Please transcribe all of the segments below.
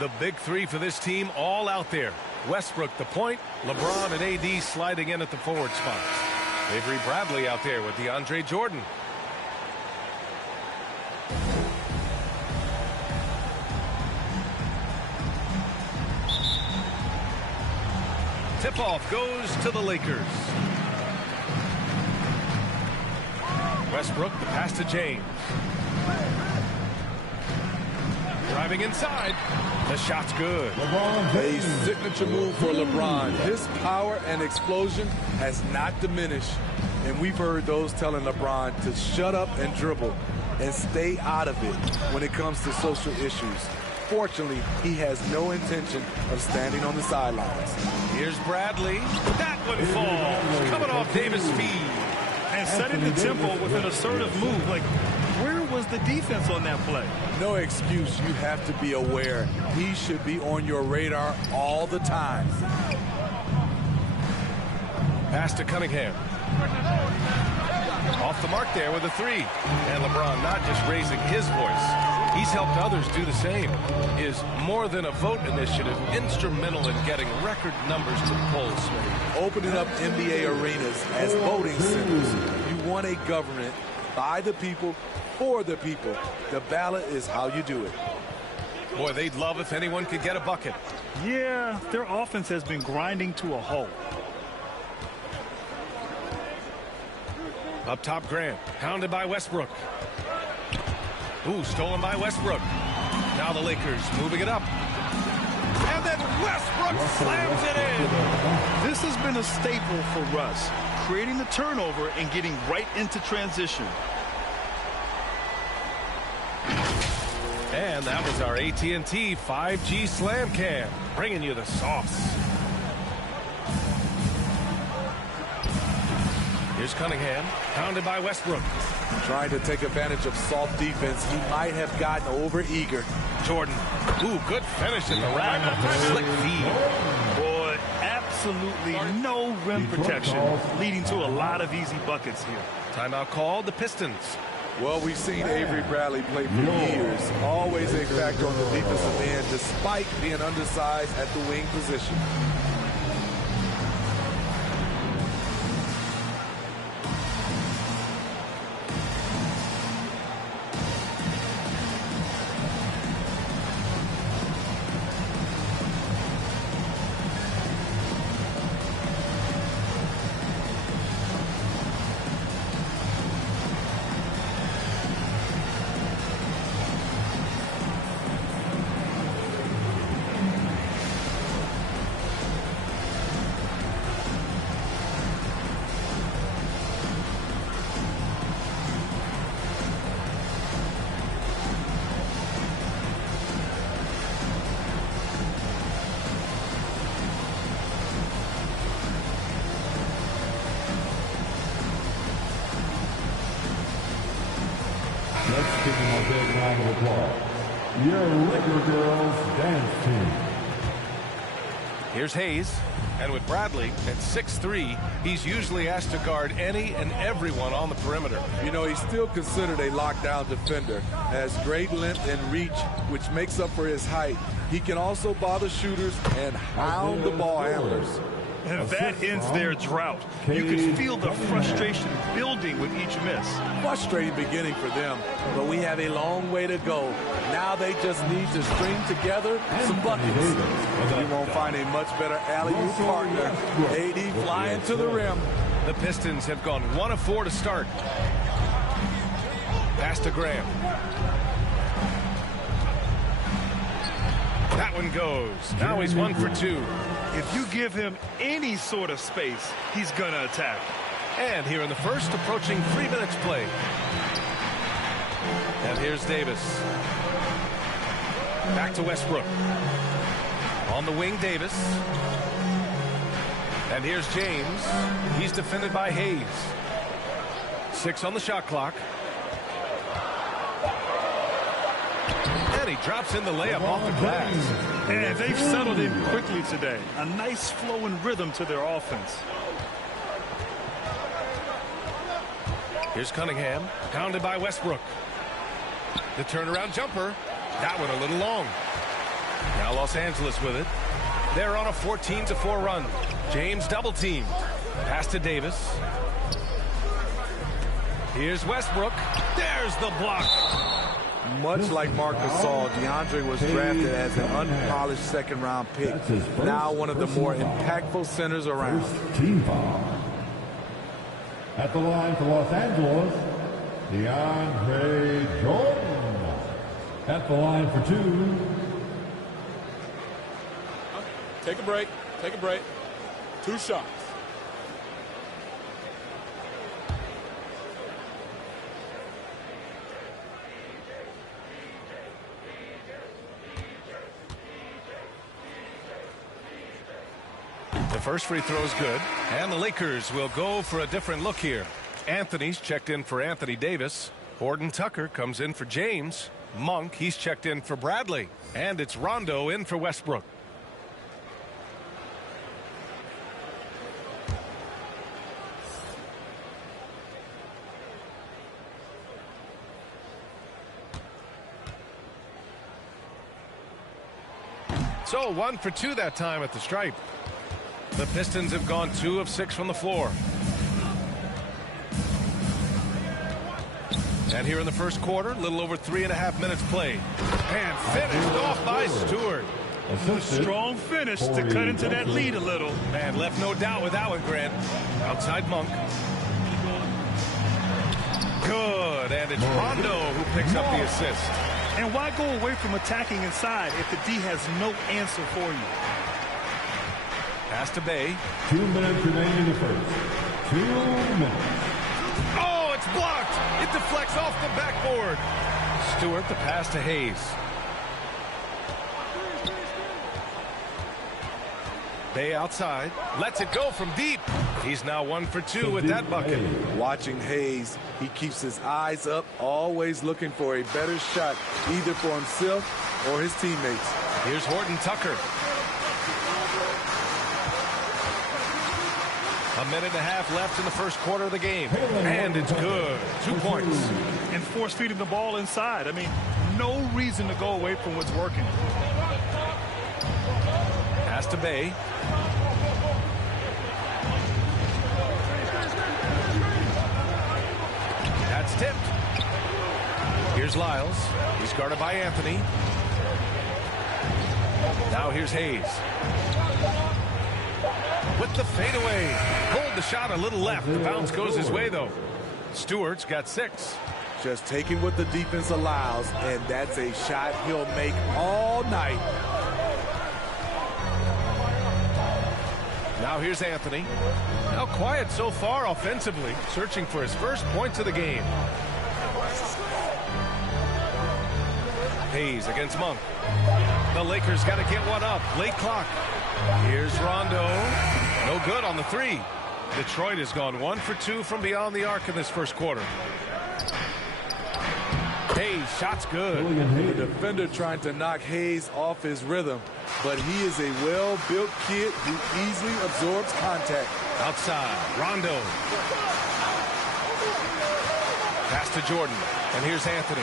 The big three for this team all out there. Westbrook the point, LeBron and AD sliding in at the forward spots. Avery Bradley out there with DeAndre Jordan. Tip-off goes to the Lakers. Westbrook, the pass to James. Driving inside. The shot's good. A signature move for LeBron. His power and explosion has not diminished. And we've heard those telling LeBron to shut up and dribble and stay out of it when it comes to social issues. Fortunately, he has no intention of standing on the sidelines. Here's Bradley. That one falls. Coming off Davis' feed. And setting the tempo with an assertive move. Like, where was the defense on that play? No excuse. You have to be aware. He should be on your radar all the time. Pass to Cunningham. Off the mark there with a three. And LeBron not just raising his voice. He's helped others do the same. His More Than a Vote initiative instrumental in getting record numbers to the polls. Opening up NBA arenas as voting centers. You want a government by the people, for the people. The ballot is how you do it. Boy, they'd love if anyone could get a bucket. Yeah, their offense has been grinding to a halt. Up top, Grant. Pounded by Westbrook. Ooh, stolen by Westbrook. Now the Lakers moving it up. And then Westbrook slams it in. This has been a staple for Russ, creating the turnover and getting right into transition. And that was our AT&T 5G Slam Cam, bringing you the sauce. Here's Cunningham, pounded by Westbrook. Trying to take advantage of soft defense. He might have gotten over-eager. Jordan. Ooh, good finish in the rack off the slick feed. Boy, absolutely no rim protection, leading to a lot of easy buckets here. Timeout called, the Pistons. Well, we've seen Avery Bradley play for years. Always a factor on the defensive end, despite being undersized at the wing position. Let's give them a big round of applause. Your Laker Girls Dance Team. Here's Hayes. And with Bradley at 6'3", he's usually asked to guard any and everyone on the perimeter. You know, he's still considered a lockdown defender. Has great length and reach, which makes up for his height. He can also bother shooters and hound the ball handlers. And that ends their drought. You can feel the frustration building with each miss. Frustrating beginning for them, but we have a long way to go. Now they just need to string together some buckets. You won't find a much better alley-oop partner. AD flying to the rim. The Pistons have gone 1 of 4 to start. Pass to Graham. That one goes. Now he's 1 for 2. If you give him any sort of space, he's going to attack. And here in the first, approaching 3 minutes played. And here's Davis. Back to Westbrook. On the wing, Davis. And here's James. He's defended by Hayes. 6 on the shot clock. And he drops in the layup off the glass. And they've settled in quickly today. A nice flow and rhythm to their offense. Here's Cunningham, pounded by Westbrook. The turnaround jumper. That one a little long. Now Los Angeles with it. They're on a 14-4 run. James double teamed. Pass to Davis. Here's Westbrook. There's the block. Much like Marcus Saul, DeAndre was drafted as an unpolished second-round pick. Now one of the more impactful centers around. Team foul. At the line for Los Angeles, DeAndre Jordan. At the line for 2. Take a break. Take a break. 2 shots. The first free throw is good, and the Lakers will go for a different look here. Anthony's checked in for Anthony Davis. Horton Tucker comes in for James. Monk, he's checked in for Bradley. And it's Rondo in for Westbrook. So 1 for 2 that time at the stripe. The Pistons have gone 2 of 6 from the floor. And here in the first quarter, a little over 3.5 minutes played. And finished off by Stewart. A strong finish to cut into that lead a little. And left no doubt with that one, Grant. Outside Monk. Good. And it's Rondo who picks up the assist. And why go away from attacking inside if the D has no answer for you? Pass to Bay. 2 minutes remaining in the first. 2 minutes. Oh, it's blocked. It deflects off the backboard. Stewart, the pass to Hayes. Bay outside. Lets it go from deep. He's now 1 for 2 with that bucket. Watching Hayes, he keeps his eyes up, always looking for a better shot, either for himself or his teammates. Here's Horton Tucker. A minute and a half left in the first quarter of the game. And it's good. 2 points. And force feeding the ball inside. I mean, no reason to go away from what's working. Pass to Bay. That's tipped. Here's Lyles. He's guarded by Anthony. Now here's Hayes. With the fadeaway. Pulled the shot a little left. The bounce goes his way, though. Stewart's got 6. Just taking what the defense allows, and that's a shot he'll make all night. Now here's Anthony. Now quiet so far offensively, searching for his first points of the game. Hayes against Monk. The Lakers got to get one up. Late clock. Here's Rondo. No good on the 3. Detroit has gone 1 for 2 from beyond the arc in this first quarter. Hayes, shot's good. The defender trying to knock Hayes off his rhythm, but he is a well-built kid who easily absorbs contact. Outside, Rondo. Pass to Jordan, and here's Anthony.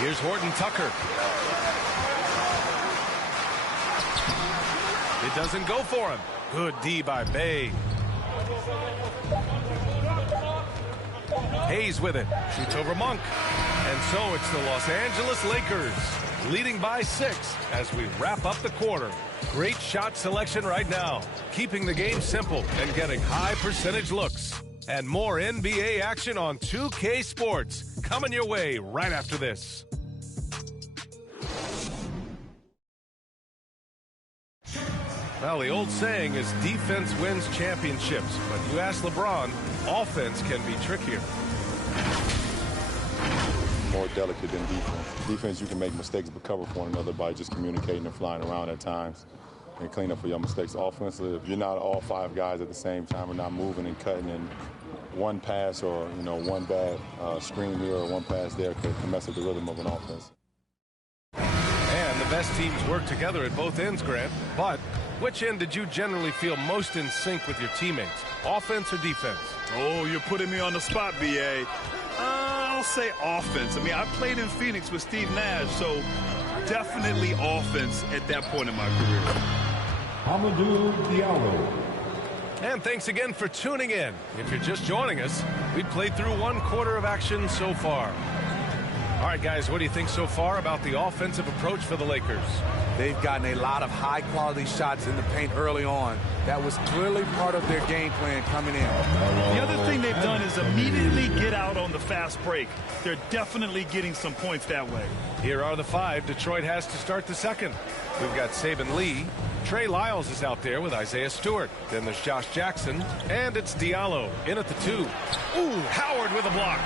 Here's Horton Tucker. It doesn't go for him. Good D by Bay. Hayes with it. Shoots over Monk. And so it's the Los Angeles Lakers leading by 6 as we wrap up the quarter. Great shot selection right now. Keeping the game simple and getting high percentage looks. And more NBA action on 2K Sports coming your way right after this. Well, the old saying is defense wins championships, but you ask LeBron, offense can be trickier. More delicate than defense. Defense, you can make mistakes but cover for one another by just communicating and flying around at times and clean up for your mistakes. Offensively, if you're not all 5 guys at the same time or not moving and cutting, and one pass or one bad screen here or one pass there could mess up the rhythm of an offense. And the best teams work together at both ends, Grant. But which end did you generally feel most in sync with your teammates, offense or defense? Oh, you're putting me on the spot, B.A. I'll say offense. I mean, I played in Phoenix with Steve Nash, so definitely offense at that point in my career. Amadou Diallo. And thanks again for tuning in. If you're just joining us, we played through 1 quarter of action so far. All right, guys, what do you think so far about the offensive approach for the Lakers? They've gotten a lot of high-quality shots in the paint early on. That was clearly part of their game plan coming in. The other thing they've done is immediately get out on the fast break. They're definitely getting some points that way. Here are the 5 Detroit has to start the second. We've got Saban Lee. Trey Lyles is out there with Isaiah Stewart. Then there's Josh Jackson. And it's Diallo in at the 2. Ooh, Howard with a block.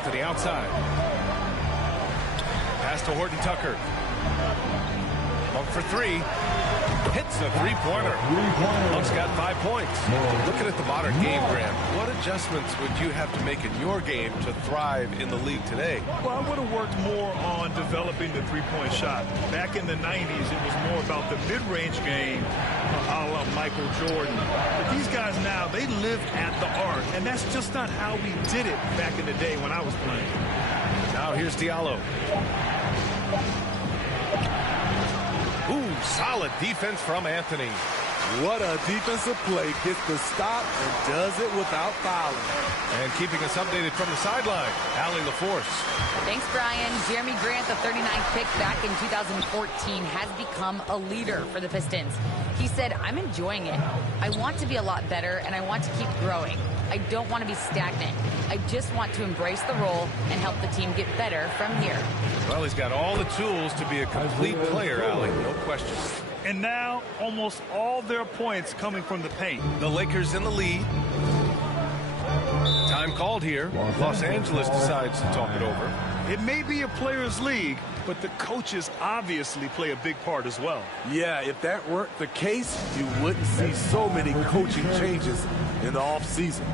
To the outside. Pass to Horton Tucker. Monk for 3. Hits a three-pointer. Monk's got 5 points. Looking at the modern game, Graham, what adjustments would you have to make in your game to thrive in the league today? Well, I would have worked more on developing the three-point shot. Back in the 90s, it was more about the mid-range game, a la Michael Jordan. But these guys now, they live at the arc, and that's just not how we did it back in the day when I was playing. Now here's Diallo. Ooh, solid defense from Anthony. What a defensive play. Gets the stop and does it without fouling. And keeping us updated from the sideline, Allie LaForce. Thanks, Brian. Jeremy Grant, the 39th pick back in 2014, has become a leader for the Pistons. He said, I'm enjoying it. I want to be a lot better, and I want to keep growing. I don't want to be stagnant. I just want to embrace the role and help the team get better from here. Well, he's got all the tools to be a complete player, Allie. No question. And now, almost all their points coming from the paint. The Lakers in the lead. Time called here. Los Angeles decides to talk it over. It may be a players' league, but the coaches obviously play a big part as well. Yeah, if that weren't the case, you wouldn't see so many coaching changes in the offseason.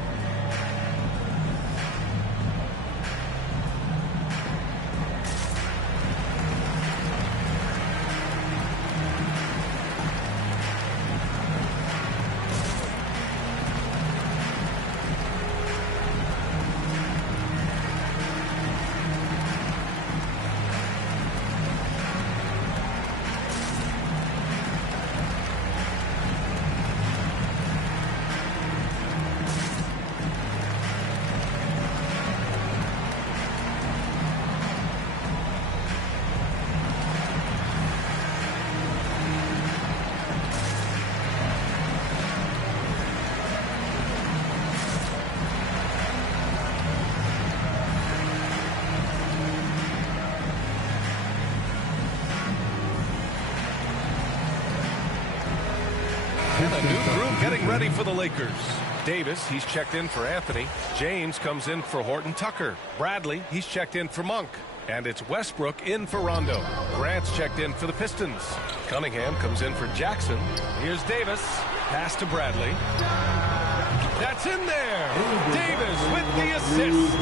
And a new group getting ready for the Lakers. Davis, he's checked in for Anthony. James comes in for Horton Tucker. Bradley, he's checked in for Monk. And it's Westbrook in for Rondo. Grant's checked in for the Pistons. Cunningham comes in for Jackson. Here's Davis. Pass to Bradley. That's in there. Davis with the assist.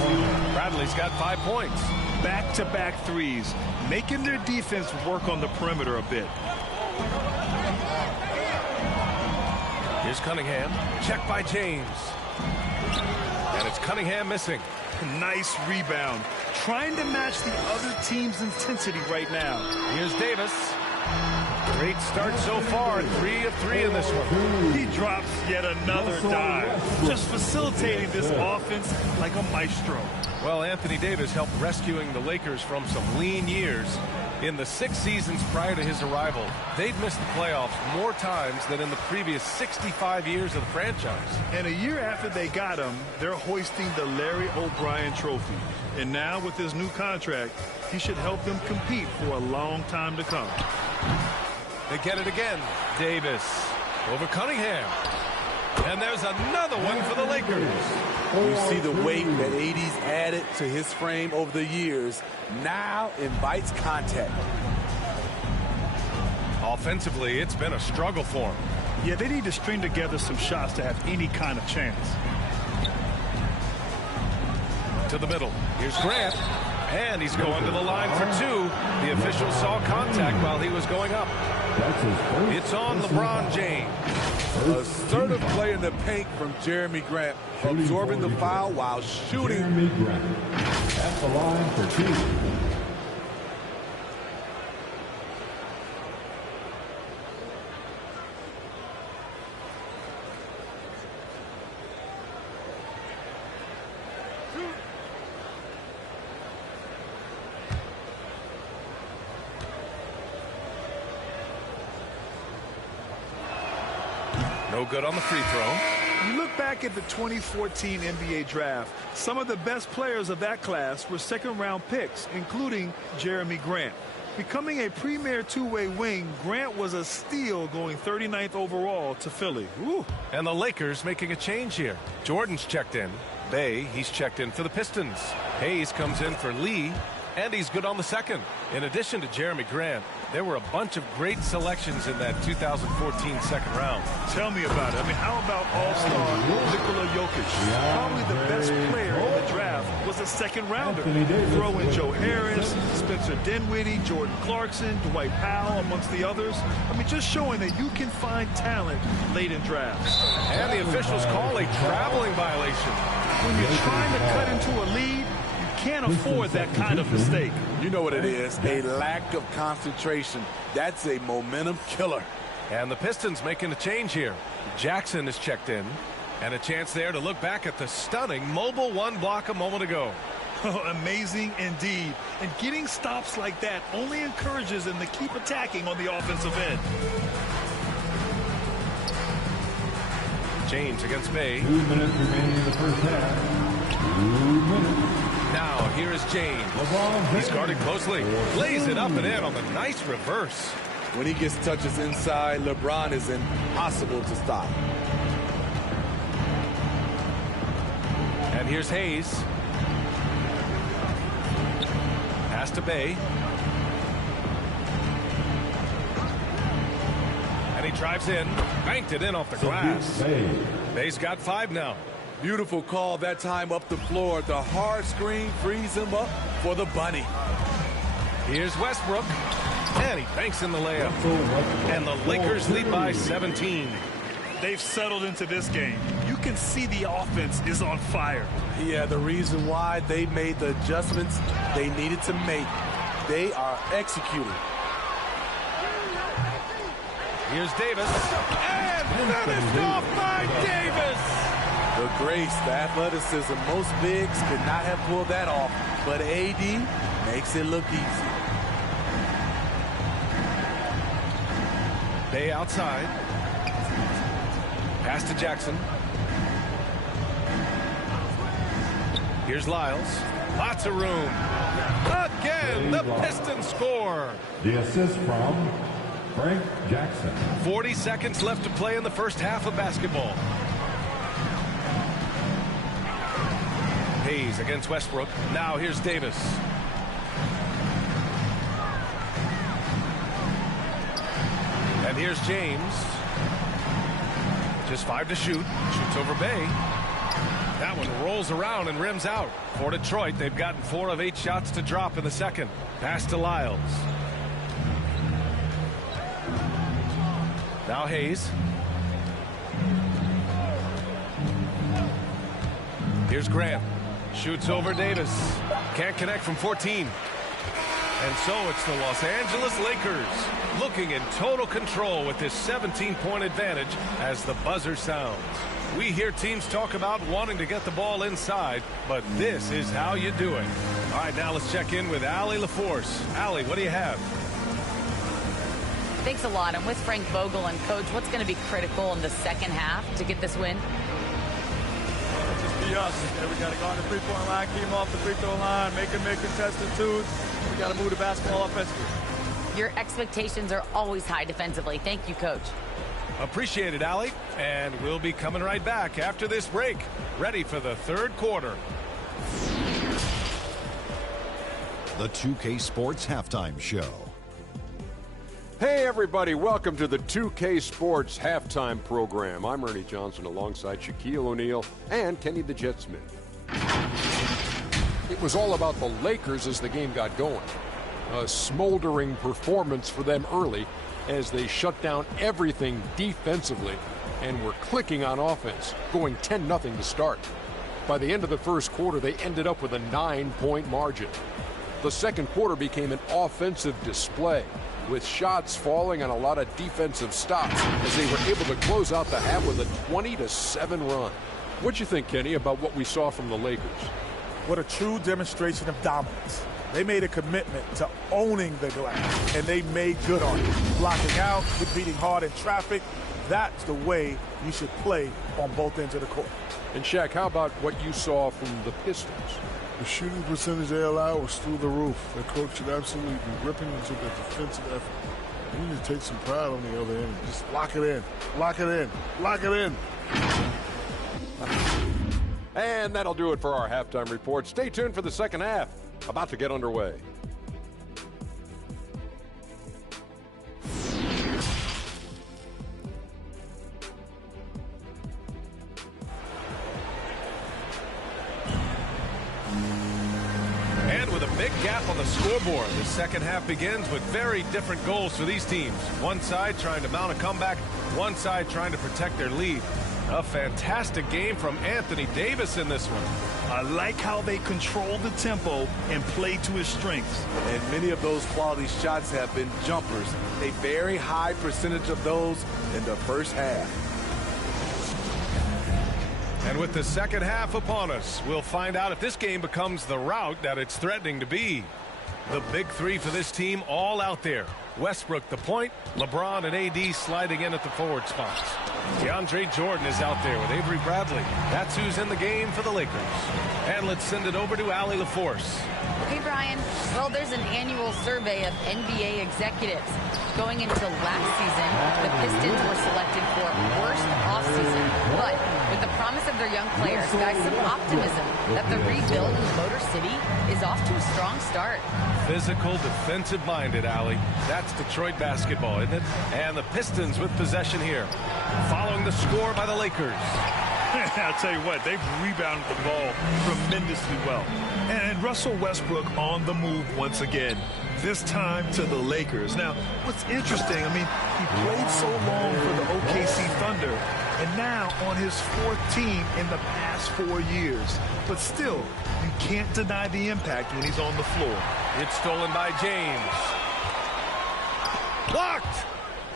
Bradley's got 5 points. Back-to-back threes, making their defense work on the perimeter a bit. Here's Cunningham. Check by James. And it's Cunningham missing. Nice rebound. Trying to match the other team's intensity right now. Here's Davis. Great start so far. 3 of 3 in this one. He drops yet another dive. Just facilitating this offense like a maestro. Well, Anthony Davis helped rescuing the Lakers from some lean years. In the 6 seasons prior to his arrival, they'd missed the playoffs more times than in the previous 65 years of the franchise. And a year after they got him, they're hoisting the Larry O'Brien Trophy. And now with his new contract, he should help them compete for a long time to come. They get it again. Davis over Cunningham. And there's another one for the Lakers. You see the weight that AD's added to his frame over the years. Now invites contact. Offensively, it's been a struggle for him. Yeah, they need to string together some shots to have any kind of chance. To the middle. Here's Grant. And he's going to the line for two. The official saw contact while he was going up. It's on LeBron James. Assertive play in the paint from Jeremy Grant, absorbing the foul while shooting. Jeremy Grant at the line for two. No good on the free throw. You look back at the 2014 NBA draft, some of the best players of that class were second-round picks, including Jeremy Grant. Becoming a premier two-way wing, Grant was a steal going 39th overall to Philly. Woo. And the Lakers making a change here. Jordan's checked in. Bay, he's checked in for the Pistons. Hayes comes in for Lee, and he's good on the second. In addition to Jeremy Grant, there were a bunch of great selections in that 2014 second round. Tell me about it. I mean, how about all-star Nikola Jokic? Probably the best player in the draft was a second-rounder. Throw in Joe Harris, Spencer Dinwiddie, Jordan Clarkson, Dwight Powell, amongst the others. I mean, just showing that you can find talent late in drafts. And the officials call a traveling violation. When you're trying to cut into a lead, can't afford that kind of mistake. You know what it is, a lack of concentration. That's a momentum killer. And the Pistons making a change here. Jackson is checked in, and a chance there to look back at the stunning mobile one block a moment ago. Oh, amazing indeed. And getting stops like that only encourages them to keep attacking on the offensive end. James against Bay. 2 minutes remaining in the first half. 2 minutes. Now, here is James. He's guarded closely. Lays it up and in on the nice reverse. When he gets touches inside, LeBron is impossible to stop. And here's Hayes. Pass to Bay. And he drives in. Banked it in off the glass. Bay's got 5 now. Beautiful call that time up the floor. The hard screen frees him up for the bunny. Here's Westbrook. And he banks in the layup. And the Lakers lead by 17. They've settled into this game. You can see the offense is on fire. Yeah, the reason why they made the adjustments they needed to make. They are executing. Here's Davis. And finished off by Davis. The grace, the athleticism, most bigs could not have pulled that off, but AD makes it look easy. Bay outside. Pass to Jackson. Here's Lyles. Lots of room. Again, the Pistons score. The assist from Frank Jackson. 40 seconds left to play in the first half of basketball. Hayes against Westbrook. Now here's Davis. And here's James. Just 5 to shoot. Shoots over Bay. That one rolls around and rims out. For Detroit, they've gotten 4 of 8 shots to drop in the second. Pass to Lyles. Now Hayes. Here's Grant. Shoots over Davis. Can't connect from 14. And so it's the Los Angeles Lakers looking in total control with this 17-point advantage as the buzzer sounds. We hear teams talk about wanting to get the ball inside, but this is how you do it. All right, now let's check in with Allie LaForce. Allie, what do you have? Thanks a lot. I'm with Frank Vogel. And, Coach, what's going to be critical in the second half to get this win? Just be us. We got to go on the three-point line, keep them off the free throw line, make contested twos. We got to move the basketball offensively. Your expectations are always high defensively. Thank you, Coach. Appreciate it, Allie. And we'll be coming right back after this break. Ready for the third quarter. The 2K Sports Halftime Show. Hey everybody, welcome to the 2K Sports Halftime Program. I'm Ernie Johnson alongside Shaquille O'Neal and Kenny the Jet Smith. it was all about the Lakers as the game got going. A smoldering performance for them early as they shut down everything defensively and were clicking on offense, going 10-0 to start. By the end of the first quarter, they ended up with a 9-point margin. The second quarter became an offensive display, with shots falling and a lot of defensive stops as they were able to close out the half with a 20-7 run. What'd you think, Kenny, about what we saw from the Lakers? What a true demonstration of dominance. They made a commitment to owning the glass, and they made good on it. Blocking out, competing hard in traffic, that's the way you should play on both ends of the court. And Shaq, how about what you saw from the Pistons? The shooting percentage they allowed was through the roof. Their coach should absolutely be ripping into the defensive effort. We need to take some pride on the other end. Just lock it in, lock it in, lock it in. And that'll do it for our halftime report. Stay tuned for the second half. About to get underway. And with a big gap on the scoreboard, the second half begins with very different goals for these teams. One side trying to mount a comeback, one side trying to protect their lead. A fantastic game from Anthony Davis in this one. I like how they control the tempo and play to his strengths. And many of those quality shots have been jumpers. A very high percentage of those in the first half. And with the second half upon us, we'll find out if this game becomes the rout that it's threatening to be. The big three for this team all out there. Westbrook the point, LeBron and AD sliding in at the forward spots. DeAndre Jordan is out there with Avery Bradley. That's who's in the game for the Lakers. And let's send it over to Allie LaForce. Okay, Brian. Well, there's an annual survey of NBA executives. Going into last season, the Pistons were selected for worst offseason. But with the promise of their young players, guys, some optimism that the rebuild in Motor City is off to a strong start. Physical, defensive-minded, Allie. That's Detroit basketball, isn't it? And the Pistons with possession here. Following the score by the Lakers. I'll tell you what, they've rebounded the ball tremendously well. And Russell Westbrook on the move once again, this time to the Lakers. Now, what's interesting, I mean, he played so long for the OKC Thunder, and now on his fourth team in the past 4 years. But still, you can't deny the impact when he's on the floor. It's stolen by James. Blocked!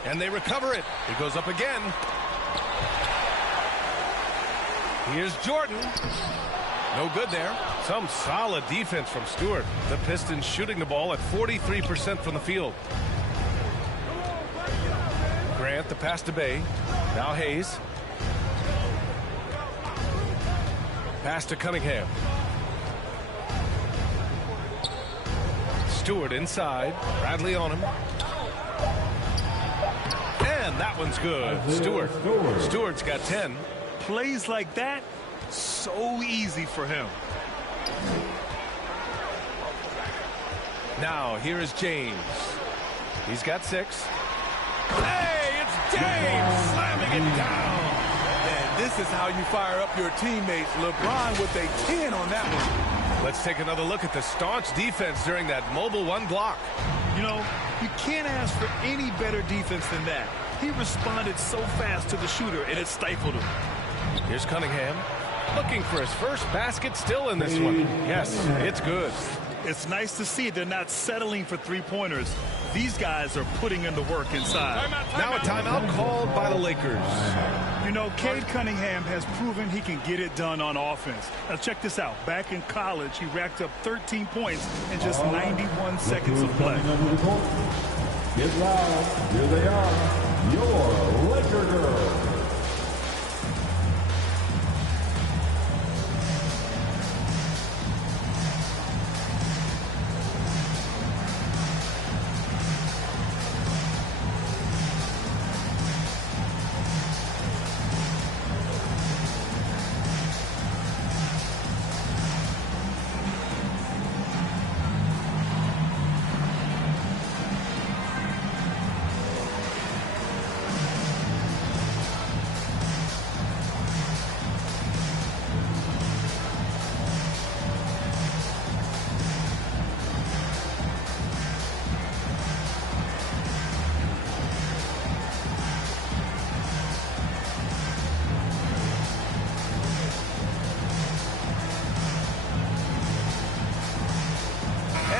And they recover it. He goes up again. Here's Jordan. No good there. Some solid defense from Stewart. The Pistons shooting the ball at 43% from the field. Grant, the pass to Bay. Now Hayes. Pass to Cunningham. Stewart inside. Bradley on him. And that one's good. Stewart's got 10. Plays like that, so easy for him. Now, here is James. He's got 6. Hey, it's James slamming it down. And this is how you fire up your teammates. LeBron with a 10 on that one. Let's take another look at the staunch defense during that mobile one block. You know, you can't ask for any better defense than that. He responded so fast to the shooter, and it stifled him. Here's Cunningham. Looking for his first basket still in this one. Yes, it's good. It's nice to see they're not settling for three-pointers. These guys are putting in the work inside. Now a timeout called by the Lakers. You know, Cade Cunningham has proven he can get it done on offense. Now check this out. Back in college, he racked up 13 points in just 91 seconds of play. Get loud. Here they are. Your Laker girls.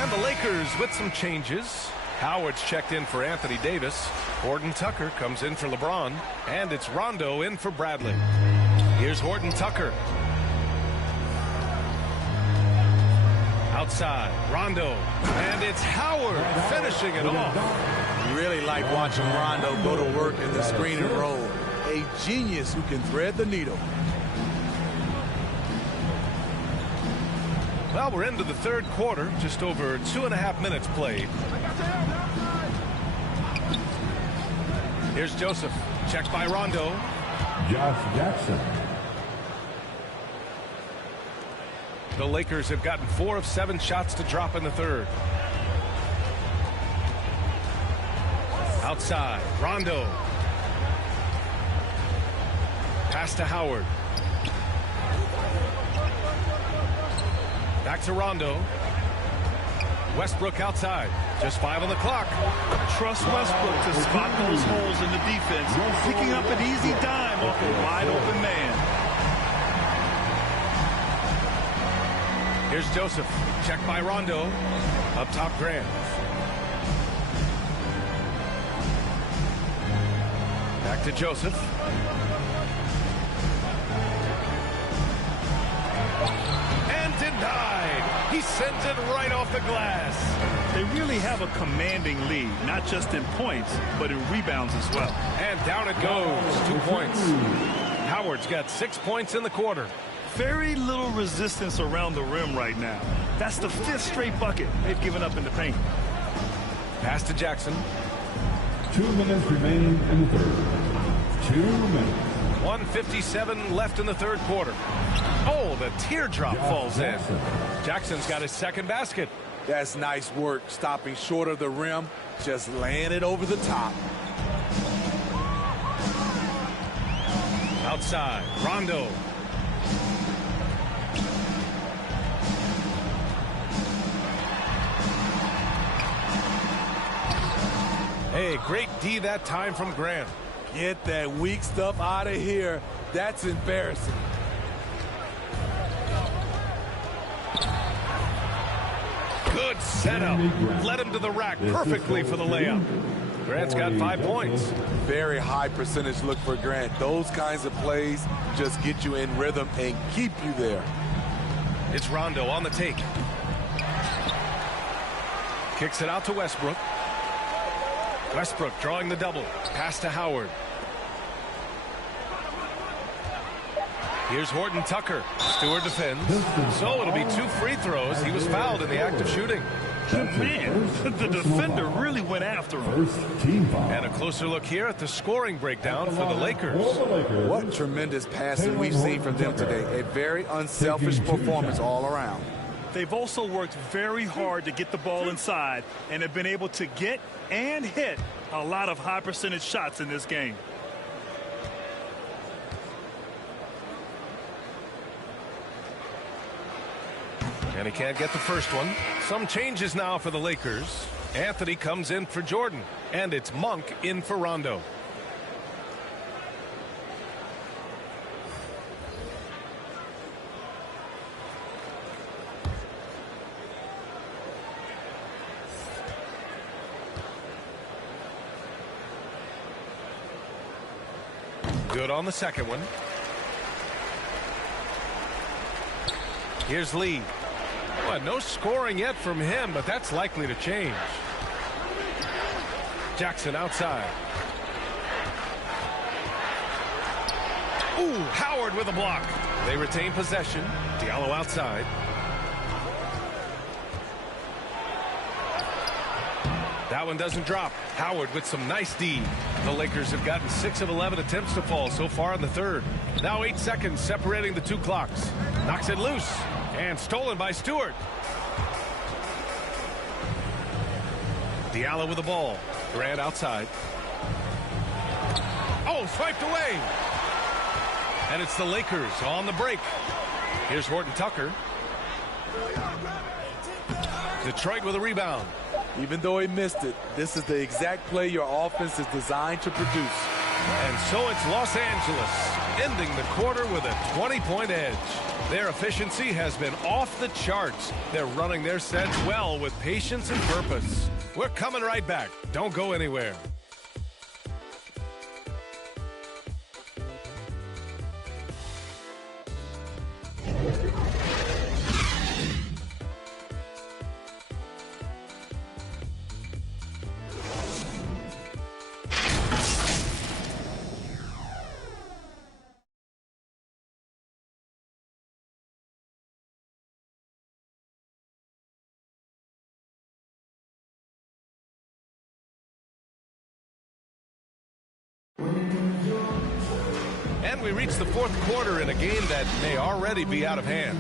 And the Lakers with some changes. Howard's checked in for Anthony Davis. Horton Tucker comes in for LeBron. And it's Rondo in for Bradley. Here's Horton Tucker. Outside, Rondo. And it's Howard finishing it off. Really like watching Rondo go to work in the screen and roll. A genius who can thread the needle. Well, we're into the third quarter. Just over 2.5 minutes played. Here's Joseph. Checked by Rondo. Josh Jackson. The Lakers have gotten 4 of 7 shots to drop in the third. Outside, Rondo. Pass to Howard. Back to Rondo. Westbrook outside. Just 5 on the clock. Trust Westbrook to spot those holes in the defense, picking up an easy dime off a wide open man. Here's Joseph. Checked by Rondo. Up top, Grant. Back to Joseph. And denied. He sends it right off the glass. They really have a commanding lead, not just in points, but in rebounds as well. And down it goes. 2 points. Howard's got 6 points in the quarter. Very little resistance around the rim right now. That's the 5th straight bucket they've given up in the paint. Pass to Jackson. 2 minutes remaining in the third. 2 minutes. 1:57 left in the third quarter. Oh, the teardrop falls in. Jackson's got his second basket. That's nice work, stopping short of the rim, just laying it over the top. Outside, Rondo. Hey, great D that time from Grant. Get that weak stuff out of here. That's embarrassing. Good setup. Led him to the rack perfectly for the layup. Grant's got 5 points. Very high percentage look for Grant. Those kinds of plays just get you in rhythm and keep you there. It's Rondo on the take. Kicks it out to Westbrook. Westbrook drawing the double. Pass to Howard. Here's Horton Tucker. Stewart defends. So it'll be 2 free throws. He was fouled in the act of shooting. Man, the defender really went after him. And a closer look here at the scoring breakdown for the Lakers. What tremendous passing we've seen from them today. A very unselfish performance all around. They've also worked very hard to get the ball inside and have been able to get and hit a lot of high percentage shots in this game. And he can't get the first one. Some changes now for the Lakers. Anthony comes in for Jordan. And it's Monk in for Rondo. Good on the second one. Here's Lee. Well, no scoring yet from him, but that's likely to change. Jackson outside. Ooh, Howard with a block. They retain possession. Diallo outside. That one doesn't drop. Howard with some nice D. The Lakers have gotten 6 of 11 attempts to fall so far in the third. Now 8 seconds separating the 2 clocks. Knocks it loose. And stolen by Stewart. Diallo with the ball. Grant outside. Oh, swiped away. And it's the Lakers on the break. Here's Horton Tucker. Detroit with a rebound. Even though he missed it, this is the exact play your offense is designed to produce. And so it's Los Angeles ending the quarter with a 20-point edge. Their efficiency has been off the charts. They're running their sets well with patience and purpose. We're coming right back. Don't go anywhere. And we reach the fourth quarter in a game that may already be out of hand.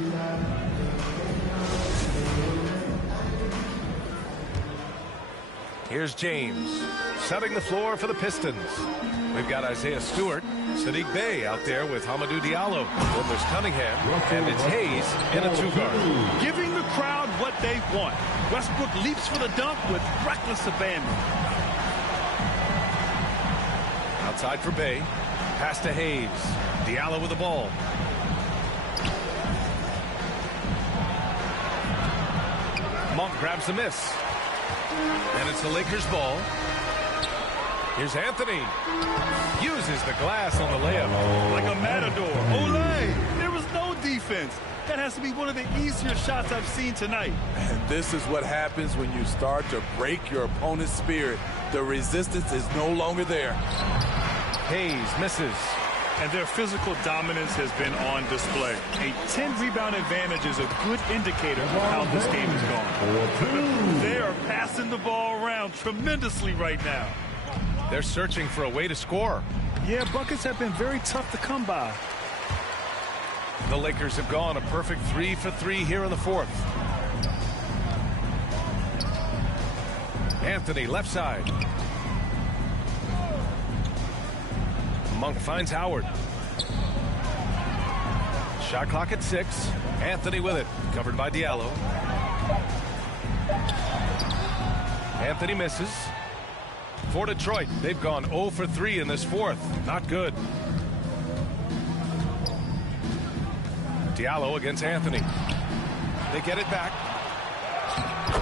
Here's James setting the floor for the Pistons. We've got Isaiah Stewart, Sadiq Bey out there with Hamidou Diallo. Then there's Cunningham, and it's Hayes in a two-guard. Giving the crowd what they want. Westbrook leaps for the dunk with reckless abandon. Outside for Bey. Pass to Hayes. Diallo with the ball. Monk grabs the miss. And it's the Lakers' ball. Here's Anthony. Uses the glass on the layup. Like a matador. Olay! There was no defense. That has to be one of the easier shots I've seen tonight. And this is what happens when you start to break your opponent's spirit. The resistance is no longer there. Hayes misses. And their physical dominance has been on display. A 10-rebound advantage is a good indicator of how this game has gone. They are passing the ball around tremendously right now. They're searching for a way to score. Yeah, buckets have been very tough to come by. The Lakers have gone a perfect 3 for 3 here in the fourth. Anthony left side. Monk finds Howard. Shot clock at 6. Anthony with it. Covered by Diallo. Anthony misses. For Detroit, they've gone 0 for 3 in this fourth. Not good. Diallo against Anthony. They get it back.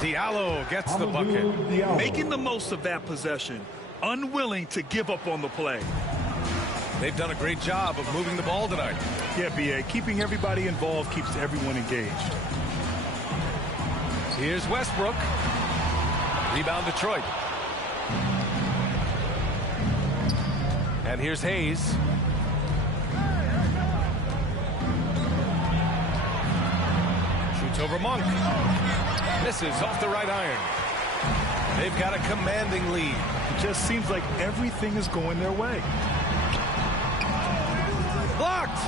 Diallo gets the bucket. Making the most of that possession. Unwilling to give up on the play. They've done a great job of moving the ball tonight. Yeah, B.A. Keeping everybody involved keeps everyone engaged. Here's Westbrook. Rebound Detroit. And here's Hayes. Shoots over Monk. Misses off the right iron. They've got a commanding lead. It just seems like everything is going their way. Blocked.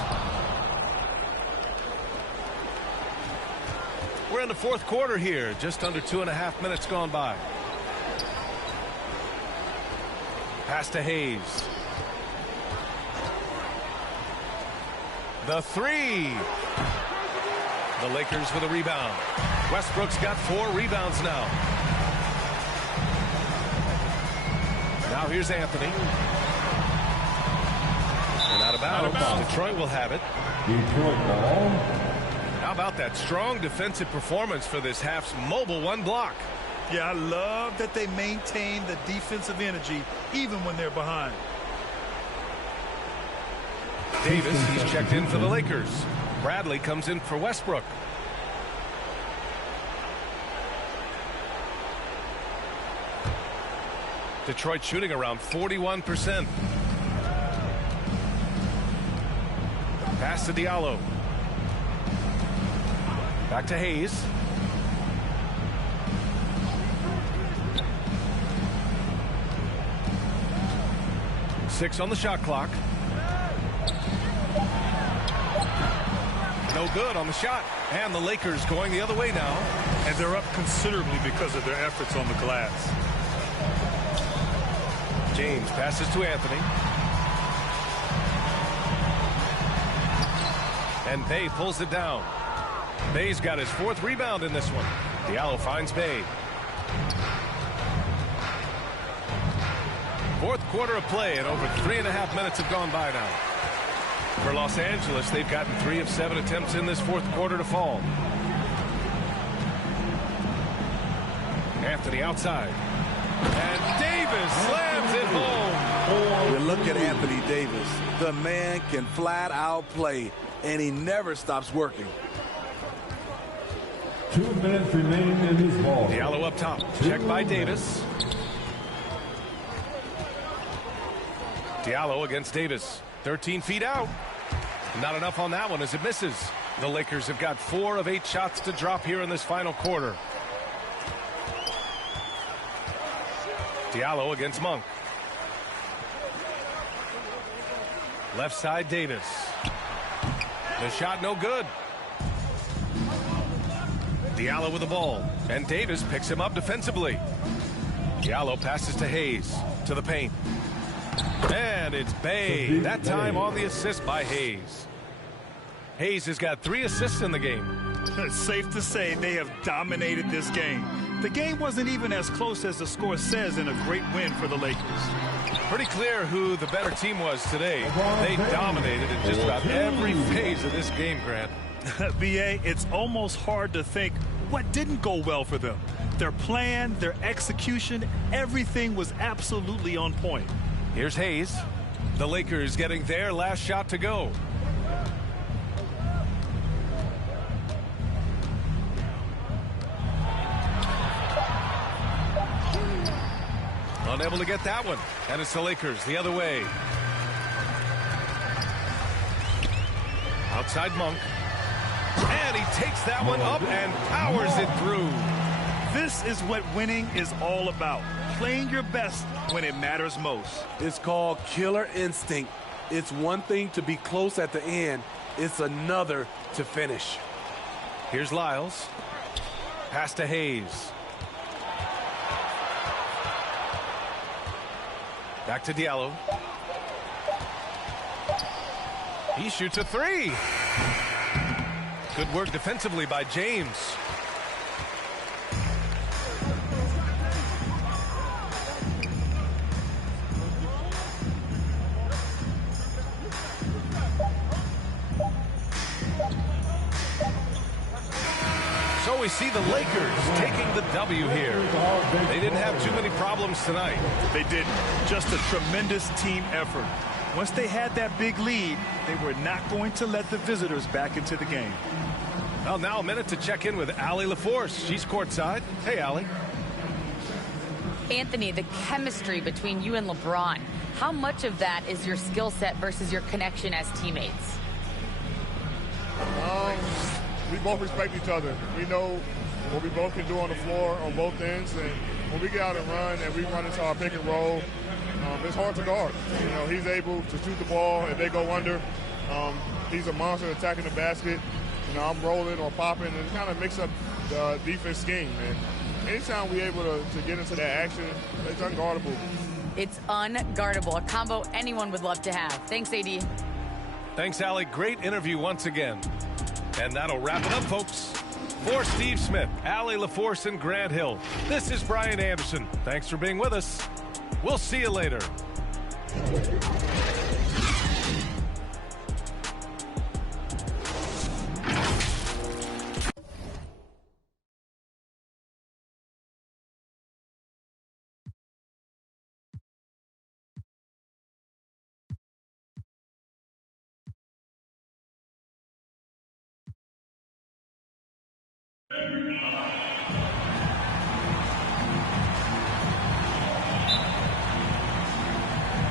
We're in the fourth quarter here. Just under 2.5 minutes gone by. Pass to Hayes. The three. The Lakers with a rebound. Westbrook's got 4 rebounds now. Now here's Anthony. And out of bounds. Detroit will have it. Detroit ball. How about that strong defensive performance for this half's mobile one block? Yeah, I love that they maintain the defensive energy even when they're behind. Davis, he's checked in for the Lakers. Bradley comes in for Westbrook. Detroit shooting around 41%. Pass to Diallo. Back to Hayes. Six on the shot clock. No good on the shot. And the Lakers going the other way now. And they're up considerably because of their efforts on the glass. James passes to Anthony. And Bey pulls it down. Bey's got his 4th rebound in this one. Diallo finds Bey. 4th quarter of play, and over 3.5 minutes have gone by now. For Los Angeles, they've gotten 3 of 7 attempts in this fourth quarter to fall. Anthony outside. And Davis slams it home. You look at Anthony Davis. The man can flat out play, and he never stops working. 2 minutes remaining in this ball. Diallo up top. Check by Davis. Diallo against Davis. 13 feet out. Not enough on that one as it misses. The Lakers have got 4 of 8 shots to drop here in this final quarter. Diallo against Monk. Left side Davis. The shot no good. Diallo with the ball. And Davis picks him up defensively. Diallo passes to Hayes. To the paint. And it's Bay. That time on the assist by Hayes. Hayes has got 3 assists in the game. It's safe to say they have dominated this game. The game wasn't even as close as the score says in a great win for the Lakers. Pretty clear who the better team was today. They dominated in just about every phase of this game, Grant. BA, it's almost hard to think what didn't go well for them. Their plan, their execution, everything was absolutely on point. Here's Hayes. The Lakers getting their last shot to go. Unable to get that one. And it's the Lakers the other way. Outside Monk. And he takes that one up and powers it through. This is what winning is all about. Playing your best when it matters most. It's called killer instinct. It's one thing to be close at the end. It's another to finish. Here's Lyles. Pass to Hayes. Back to Diallo. He shoots a 3. Good work defensively by James. So we see the Lakers taking the W here. They didn't have too many problems tonight. They didn't. Just a tremendous team effort. Once they had that big lead, they were not going to let the visitors back into the game. Well, now a minute to check in with Allie LaForce. She's courtside. Hey, Allie. Anthony, the chemistry between you and LeBron, how much of that is your skill set versus your connection as teammates? We both respect each other. We know what we both can do on the floor on both ends, and when we get out and run and we run into our pick and roll, it's hard to guard. You know, he's able to shoot the ball and they go under. He's a monster attacking the basket. You know, I'm rolling or popping and kind of mix up the defense scheme. And anytime we're able to get into that action, it's unguardable. It's unguardable, a combo anyone would love to have. Thanks, AD. Thanks, Allie. Great interview once again. And that'll wrap it up, folks. For Steve Smith, Allie LaForce, and Grant Hill, this is Brian Anderson. Thanks for being with us. We'll see you later.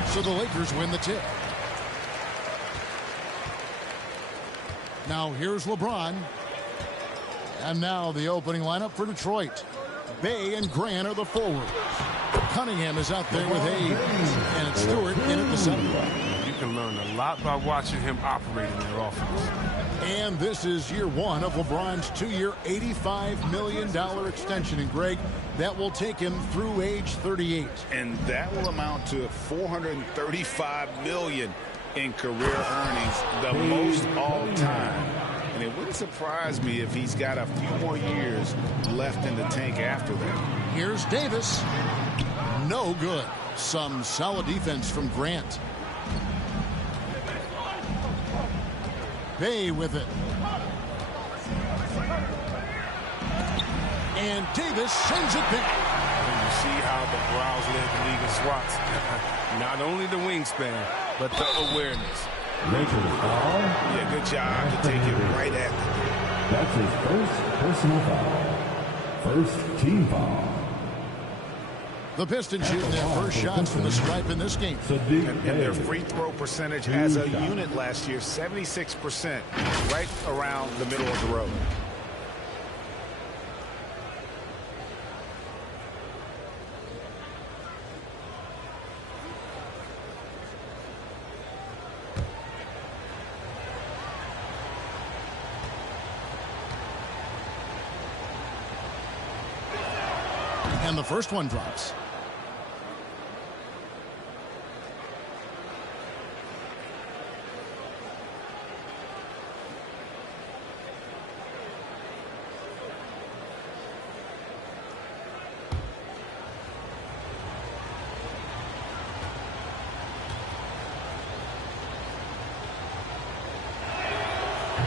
So the Lakers win the tip. Now here's LeBron. And now the opening lineup for Detroit. Bay and Grant are the forwards. Cunningham is out there with Hayes. And it's Stewart in at the center. You can learn a lot by watching him operate in their offense. And this is year one of LeBron's 2-year, $85 million extension. And Greg, that will take him through age 38. And that will amount to $435 million in career earnings, the most all time. And it wouldn't surprise me if he's got a few more years left in the tank after that. Here's Davis. No good. Some solid defense from Grant. Bay with it. And Davis sends it back. And you see how the Browns led the league in swats. Not only the wingspan, but the awareness. Yeah, good job to take it right at them. That's his first personal foul. First team foul. The Pistons shooting their first shots from the stripe in this game. And their free throw percentage as a unit last year, 76%, right around the middle of the road. And the first one drops.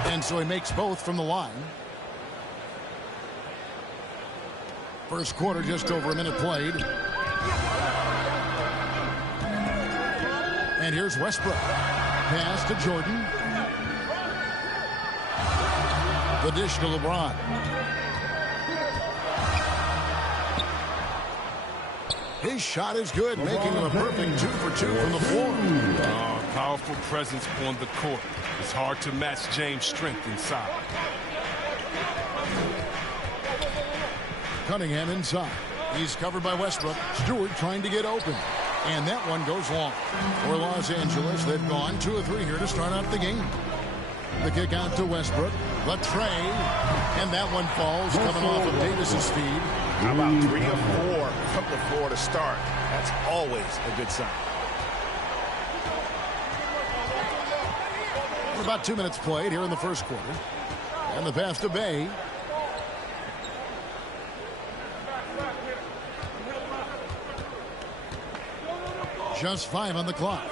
And so he makes both from the line. First quarter, just over a minute played. And here's Westbrook. Pass to Jordan. The dish to LeBron. His shot is good, making him a perfect 2 for 2 from the floor. Powerful presence on the court. It's hard to match James' strength inside. Cunningham inside. He's covered by Westbrook. Stewart trying to get open. And that one goes long. For Los Angeles, they've gone 2 of 3 here to start out the game. The kick out to Westbrook. The tray. And that one falls, coming off of Davis's feed. How about 3 of 4 from the floor to start? That's always a good sign. About 2 minutes played here in the first quarter. And the pass to Bay. Just 5 on the clock.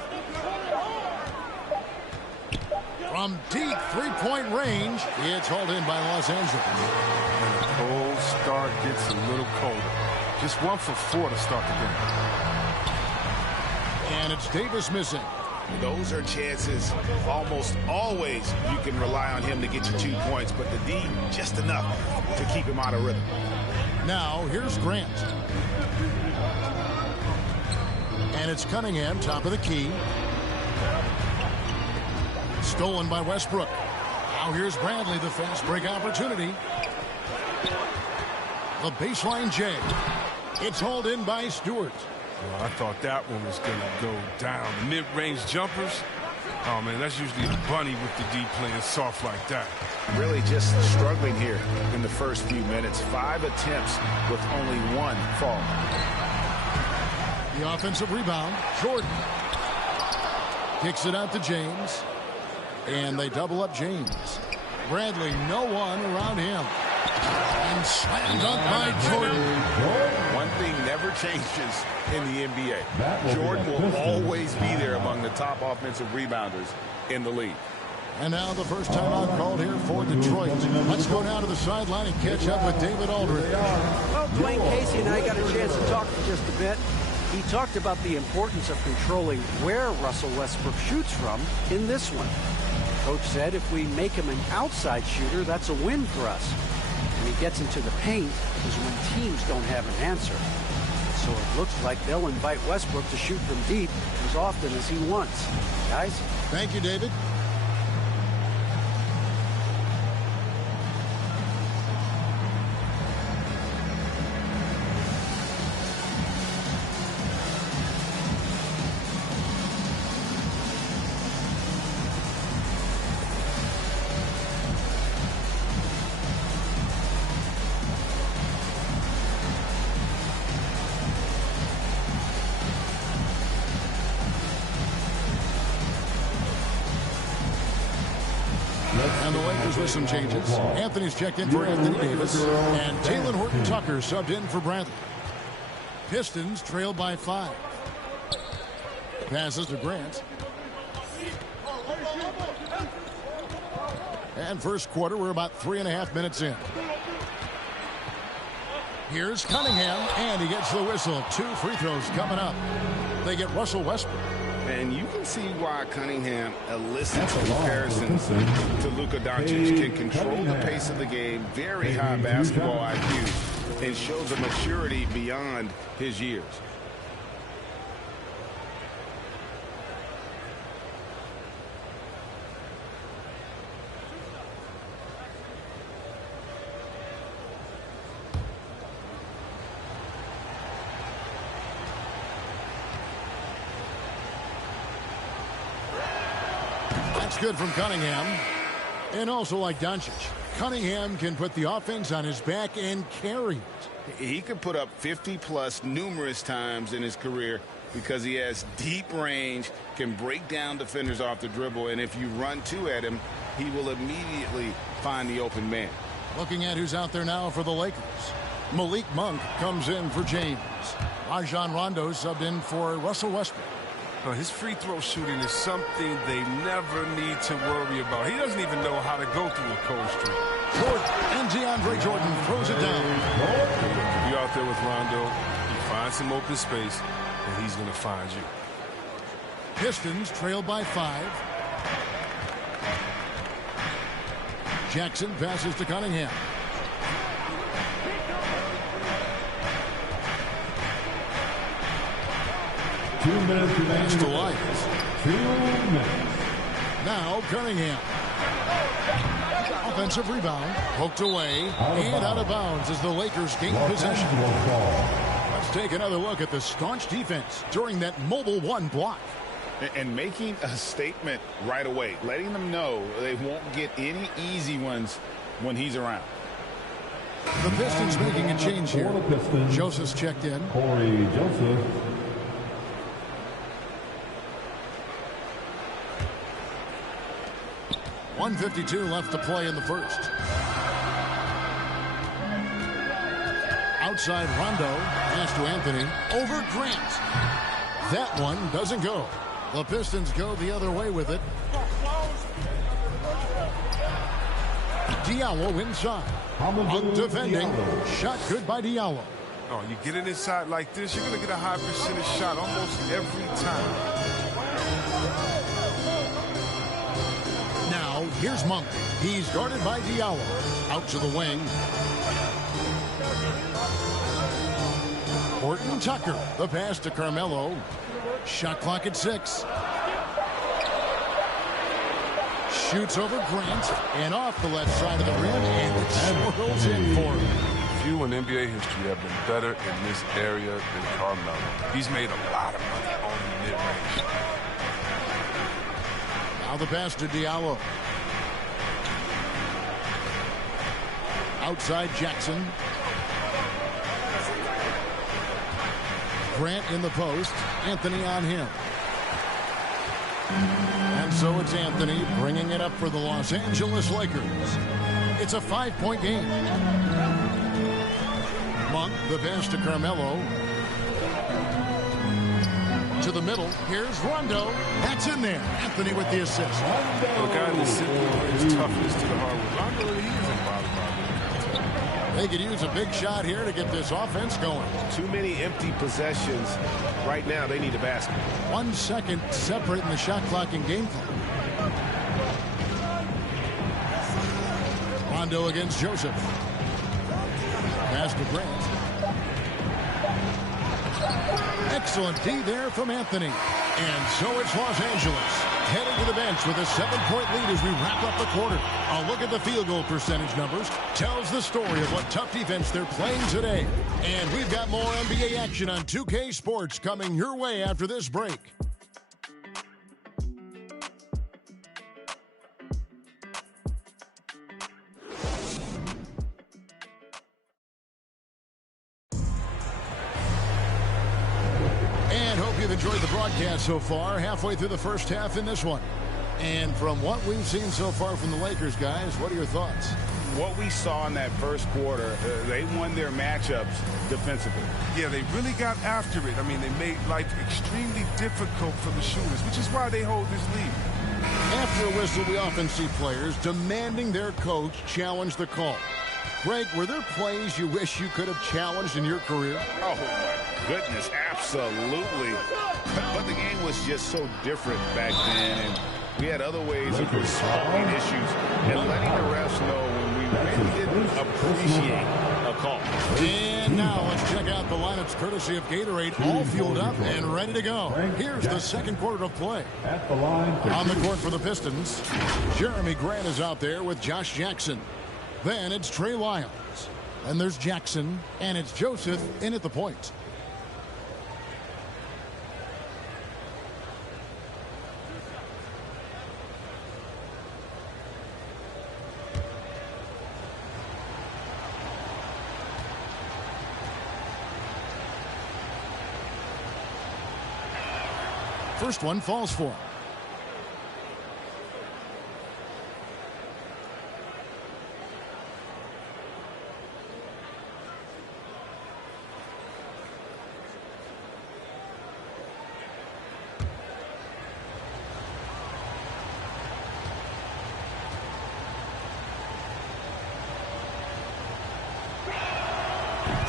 From deep three-point range, it's hauled in by Los Angeles. And the cold start gets a little colder. Just 1 for 4 to start the game. And it's Davis missing. Those are chances almost always you can rely on him to get you 2 points, but the D just enough to keep him out of rhythm. Now here's Grant. And it's Cunningham, top of the key. Stolen by Westbrook. Now here's Bradley, the fast break opportunity. The baseline J. It's hauled in by Stewart. Well, I thought that one was going to go down. Mid-range jumpers. Oh, man, that's usually a bunny with the D playing soft like that. Really just struggling here in the first few minutes. 5 attempts with only 1 fall. The offensive rebound, Jordan. Kicks it out to James. And they double up James. Bradley, no one around him. And slam dunk by Jordan. One thing never changes in the NBA. Jordan will always be there among the top offensive rebounders in the league. And now the first timeout called here for Detroit. Let's go down to the sideline and catch up with David Aldridge. Well, Dwayne Casey and I got a chance to talk for just a bit. He talked about the importance of controlling where Russell Westbrook shoots from in this one. Coach said if we make him an outside shooter, that's a win for us. When he gets into the paint is when teams don't have an answer. So it looks like they'll invite Westbrook to shoot from deep as often as he wants. Guys? Thank you, David. And the Lakers with some changes. Anthony's checked in for Anthony Davis. And Talen Horton-Tucker subbed in for Bradley. Pistons trail by 5. Passes to Grant. And first quarter, we're about 3.5 minutes in. Here's Cunningham, and he gets the whistle. 2 free throws coming up. They get Russell Westbrook. And you can see why Cunningham elicits comparisons to Luka Doncic. Can control the pace of the game, very high basketball IQ, and shows a maturity beyond his years. Good from Cunningham. And also like Doncic, Cunningham can put the offense on his back and carry it. He could put up 50-plus numerous times in his career because he has deep range, can break down defenders off the dribble, and if you run 2 at him, he will immediately find the open man. Looking at who's out there now for the Lakers. Malik Monk comes in for James. Rajon Rondo subbed in for Russell Westbrook. His free throw shooting is something they never need to worry about. He doesn't even know how to go through a cold streak. Jordan and DeAndre Jordan throws it down. If you're out there with Rondo, you find some open space, and he's going to find you. Pistons trail by 5. Jackson passes to Cunningham. Pass to Lyles. 2 minutes. Now Cunningham. Offensive rebound. Poked away. And out of bounds as the Lakers gain possession. Let's take another look at the staunch defense during that mobile 1 block. And making a statement right away. Letting them know they won't get any easy ones when he's around. The Pistons making a change here. Joseph's checked in. Corey Joseph. .152 left to play in the first. Outside Rondo. Pass to Anthony. Over Grant. That one doesn't go. The Pistons go the other way with it. Diallo inside. On defending. Shot good by Diallo. Oh, you get it inside like this, you're going to get a high percentage shot almost every time. Now, here's Monk. He's guarded by Diallo. Out to the wing. Horton Tucker. The pass to Carmelo. Shot clock at 6. Shoots over Grant. And off the left side of the rim. And it swirls in for him. Few in NBA history have been better in this area than Carmelo. He's made a lot of money on the mid-range. Now the pass to Diallo. Outside Jackson. Grant in the post. Anthony on him. And so it's Anthony bringing it up for the Los Angeles Lakers. It's a 5-point game. Monk, the pass to Carmelo. To the middle. Here's Rondo. That's in there. Anthony with the assist. A guy that's simply brings toughness to the hardwood. Rondo, he isn't bothered by it. They could use a big shot here to get this offense going. Too many empty possessions. Right now, they need a basket. 1 second separating the shot clock and game clock. Rondo against Joseph. Pass to Grant. Excellent D there from Anthony. And so it's Los Angeles heading to the bench with a 7-point lead as we wrap up the quarter. A look at the field goal percentage numbers tells the story of what tough defense they're playing today. And we've got more NBA action on 2K Sports coming your way after this break. Enjoyed the broadcast so far, halfway through the first half in this one. And from what we've seen so far from the Lakers, guys, what are your thoughts? What we saw in that first quarter, they won their matchups defensively. Yeah, they really got after it. I mean, they made life extremely difficult for the shooters, which is why they hold this lead. After a whistle, we often see players demanding their coach challenge the call. Greg, were there plays you wish you could have challenged in your career? Oh, my goodness, absolutely. But the game was just so different back then, and we had other ways of resolving issues and letting the refs know when we really didn't appreciate a call. And now let's check out the lineups courtesy of Gatorade, all fueled up and ready to go. Here's the second quarter of play. At the line on the court for the Pistons, Jeremy Grant is out there with Josh Jackson. Then it's Trey Lyles. And there's Jackson, and it's Joseph in at the point. First one falls for him.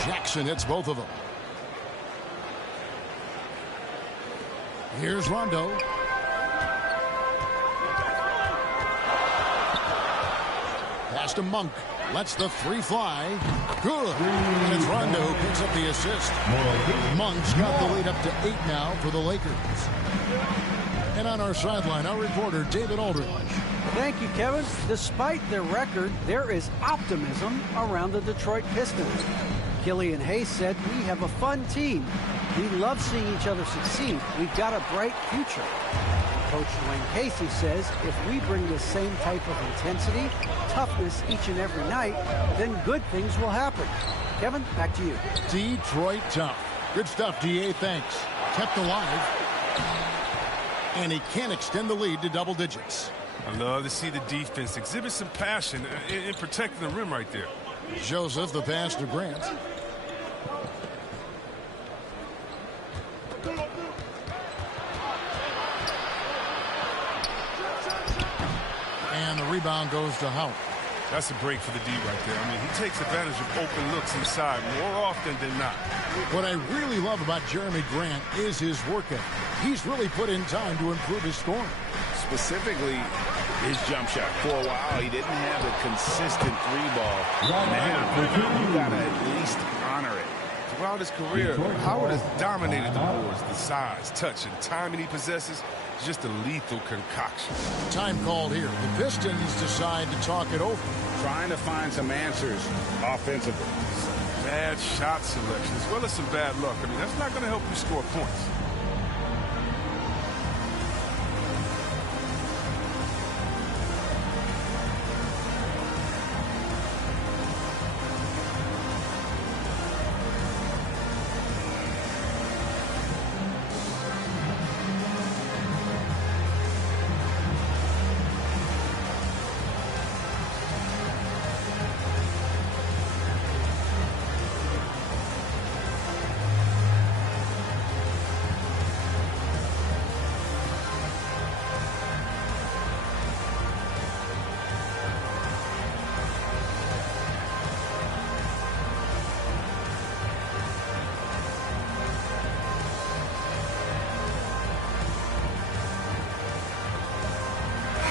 Jackson hits both of them. Here's Rondo. Pass to Monk. Lets the three fly. Good. And it's Rondo who picks up the assist. Monk's got the lead up to 8 now for the Lakers. And on our sideline, our reporter, David Aldridge. Thank you, Kevin. Despite their record, there is optimism around the Detroit Pistons. Killian Hayes said, "We have a fun team. We love seeing each other succeed. We've got a bright future." Coach Wayne Casey says, if we bring the same type of intensity, toughness each and every night, then good things will happen. Kevin, back to you. Detroit tough. Good stuff, DA. Thanks. Kept alive. And he can extend the lead to double digits. I love to see the defense exhibit some passion in protecting the rim right there. Joseph, the pass to Grant. And the rebound goes to Howard. That's a break for the D right there. I mean, he takes advantage of open looks inside more often than not. What I really love about Jeremy Grant is his work ethic. He's really put in time to improve his scoring. Specifically, his jump shot. For a while, he didn't have a consistent three ball. Now, you got to at least honor it. Throughout his career, Howard has dominated the boards. The size, touch, and timing he possesses is just a lethal concoction. Time called here. The Pistons decide to talk it over. Trying to find some answers offensively. Some bad shot selection, as well as some bad luck. I mean, that's not going to help you score points.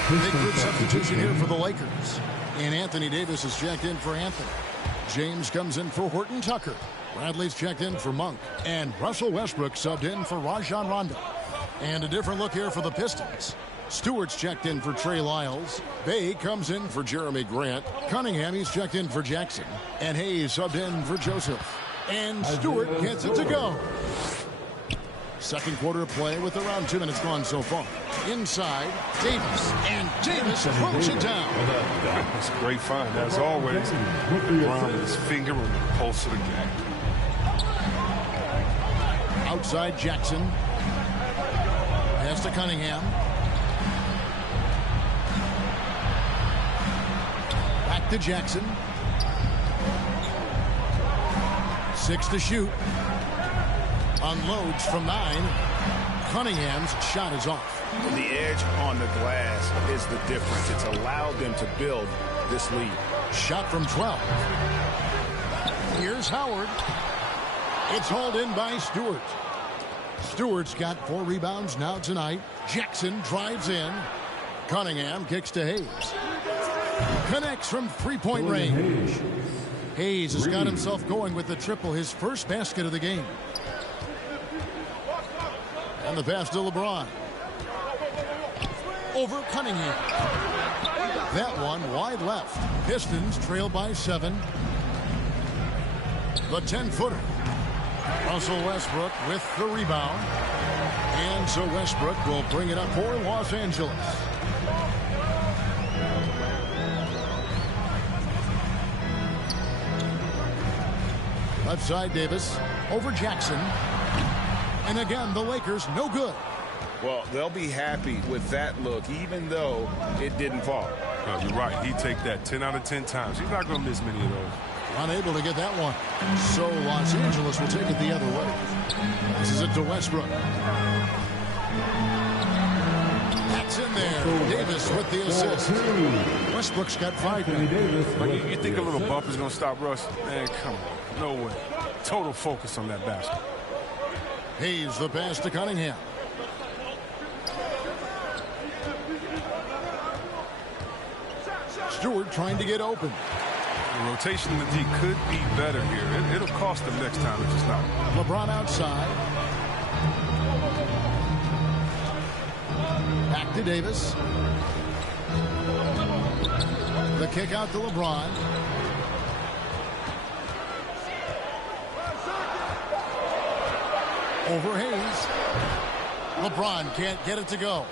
Big group substitution here for the Lakers. And Anthony Davis is checked in for Anthony. James comes in for Horton Tucker. Bradley's checked in for Monk. And Russell Westbrook subbed in for Rajon Rondo. And a different look here for the Pistons. Stewart's checked in for Trey Lyles. Bay comes in for Jeremy Grant. Cunningham, he's checked in for Jackson. And Hayes subbed in for Joseph. And Stewart gets it to go. Second quarter of play with around 2 minutes gone so far. Inside, Davis. And Davis throws it down. That's a great find, as always. Brown with his finger on the pulse of the game. Outside Jackson. Pass to Cunningham. Back to Jackson. 6 to shoot. Unloads from 9. Cunningham's shot is off. The edge on the glass is the difference. It's allowed them to build this lead. Shot from 12. Here's Howard. It's hauled in by Stewart. Stewart's got 4 rebounds now tonight. Jackson drives in. Cunningham kicks to Hayes. Connects from three-point range. Hayes has got himself going with the triple, his first basket of the game. And the pass to LeBron. Over Cunningham. That one wide left. Pistons trail by 7. The 10-footer. Russell Westbrook with the rebound. And so Westbrook will bring it up for Los Angeles. Left side, Davis. Over Jackson. And again, the Lakers no good. Well, they'll be happy with that look, even though it didn't fall. No, you're right. He'd take that 10 out of 10 times. He's not going to miss many of those. Unable to get that one. So Los Angeles will take it the other way. This is it to Westbrook. That's in there. Davis with the assist. Westbrook's got 5 now. Like you think a little bump is going to stop Russ? Man, come on. No way. Total focus on that basket. Hayes the pass to Cunningham. Stewart trying to get open. The rotation in the D could be better here. It'll cost them next time. It's just not. LeBron outside. Back to Davis. The kick out to LeBron. Over Hayes. LeBron can't get it to go.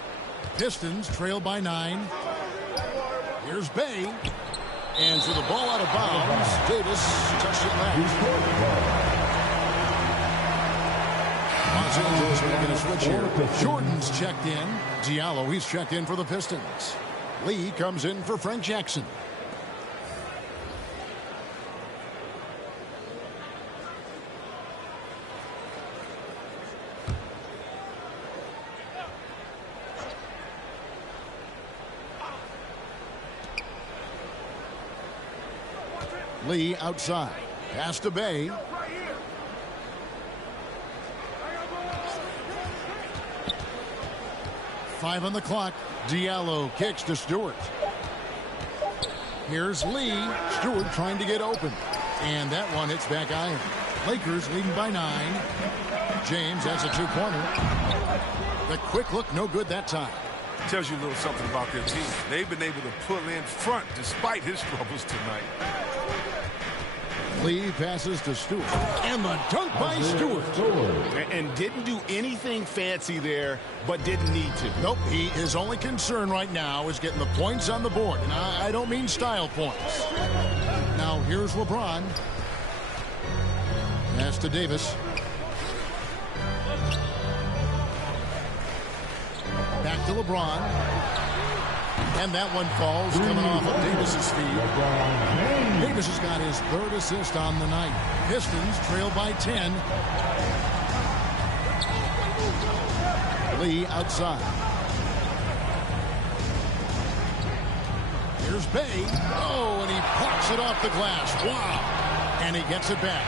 Pistons trail by 9. Here's Bay. And so the ball out of bounds. Davis touched it left. Los Angeles making a switch here. Jordan's checked in. Diallo, he's checked in for the Pistons. Lee comes in for Frank Jackson. Lee outside. Pass to Bay. Five on the clock. Diallo kicks to Stewart. Here's Lee. Stewart trying to get open. And that one hits back iron. Lakers leading by 9. James has a 2-pointer. The quick look no good that time. Tells you a little something about their team. They've been able to pull in front despite his troubles tonight. Lee passes to Stewart. And the dunk by Stewart. And didn't do anything fancy there, but didn't need to. Nope. His only concern right now is getting the points on the board. And I don't mean style points. Now here's LeBron. Pass to Davis. Back to LeBron. And that one falls, coming off of Davis's feet. Davis has got his 3rd assist on the night. Pistons trail by 10. Lee outside. Here's Bay. Oh, and he pops it off the glass. Wow. And he gets it back.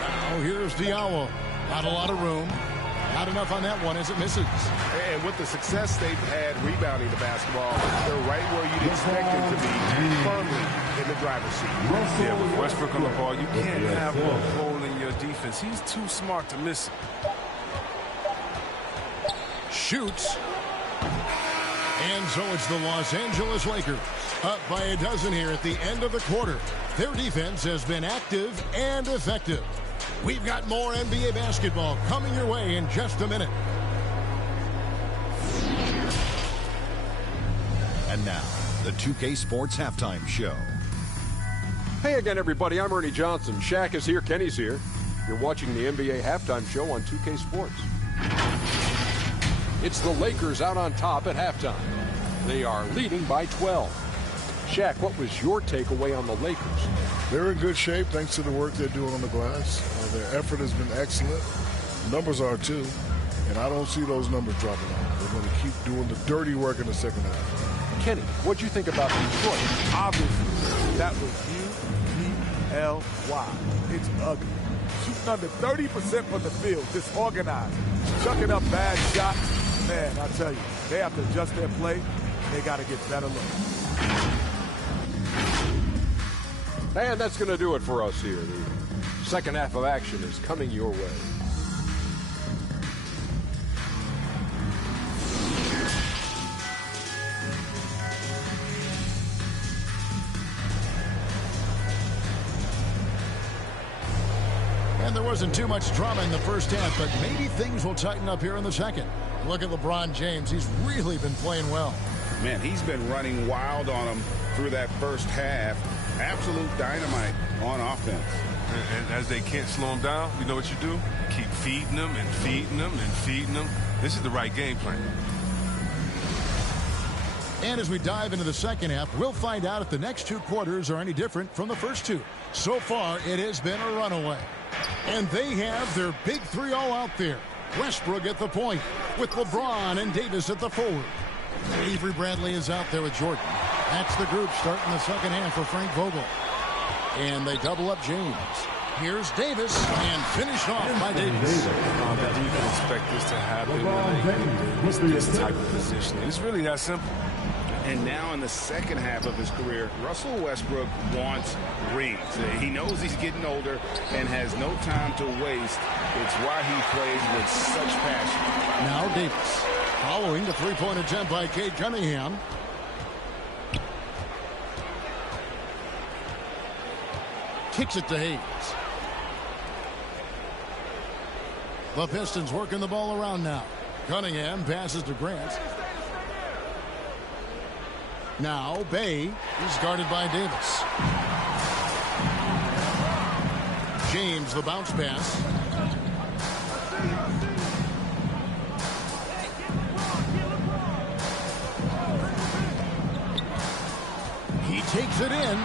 Now here's Diallo. Not a lot of room. Not enough on that one as it misses. And with the success they've had rebounding the basketball, they're right where you'd expect them to be, firmly in the driver's seat. Yeah, with Westbrook on the ball, you can't have a hole in your defense. He's too smart to miss it. Shoots. And so it's the Los Angeles Lakers up by a dozen here at the end of the quarter. Their defense has been active and effective. We've got more NBA basketball coming your way in just a minute. And now, the 2K Sports Halftime Show. Hey again, everybody. I'm Ernie Johnson. Shaq is here. Kenny's here. You're watching the NBA Halftime Show on 2K Sports. It's the Lakers out on top at halftime. They are leading by 12. Shaq, what was your takeaway on the Lakers? They're in good shape thanks to the work they're doing on the glass. Their effort has been excellent. Numbers are too, and I don't see those numbers dropping off. They're going to keep doing the dirty work in the second half. Kenny, what'd you think about Detroit? Obviously, that was U-P-L-Y. It's ugly. Shooting under 30% from the field, disorganized, chucking up bad shots. Man, I tell you, they have to adjust their play. They got to get better looks. And that's going to do it for us here. The second half of action is coming your way. And there wasn't too much drama in the first half, but maybe things will tighten up here in the second. Look at LeBron James. He's really been playing well. Man, he's been running wild on them through that first half. Absolute dynamite on offense. And as they can't slow him down, you know what you do? Keep feeding them and feeding them and feeding them. This is the right game plan. And as we dive into the second half, we'll find out if the next two quarters are any different from the first two. So far, it has been a runaway. And they have their big three all out there. Westbrook at the point with LeBron and Davis at the forward. Avery Bradley is out there with Jordan. That's the group starting the second half for Frank Vogel. And they double up James. Here's Davis and finished off by Davis. You can expect this to happen when they this type of position. It's really that simple. And now in the second half of his career, Russell Westbrook wants rings. He knows he's getting older and has no time to waste. It's why he plays with such passion. Now Davis, following the three-point attempt by Cade Cunningham. Kicks it to Hayes. The Pistons working the ball around now. Cunningham passes to Grant. Now Bay is guarded by Davis. James, the bounce pass. He takes it in.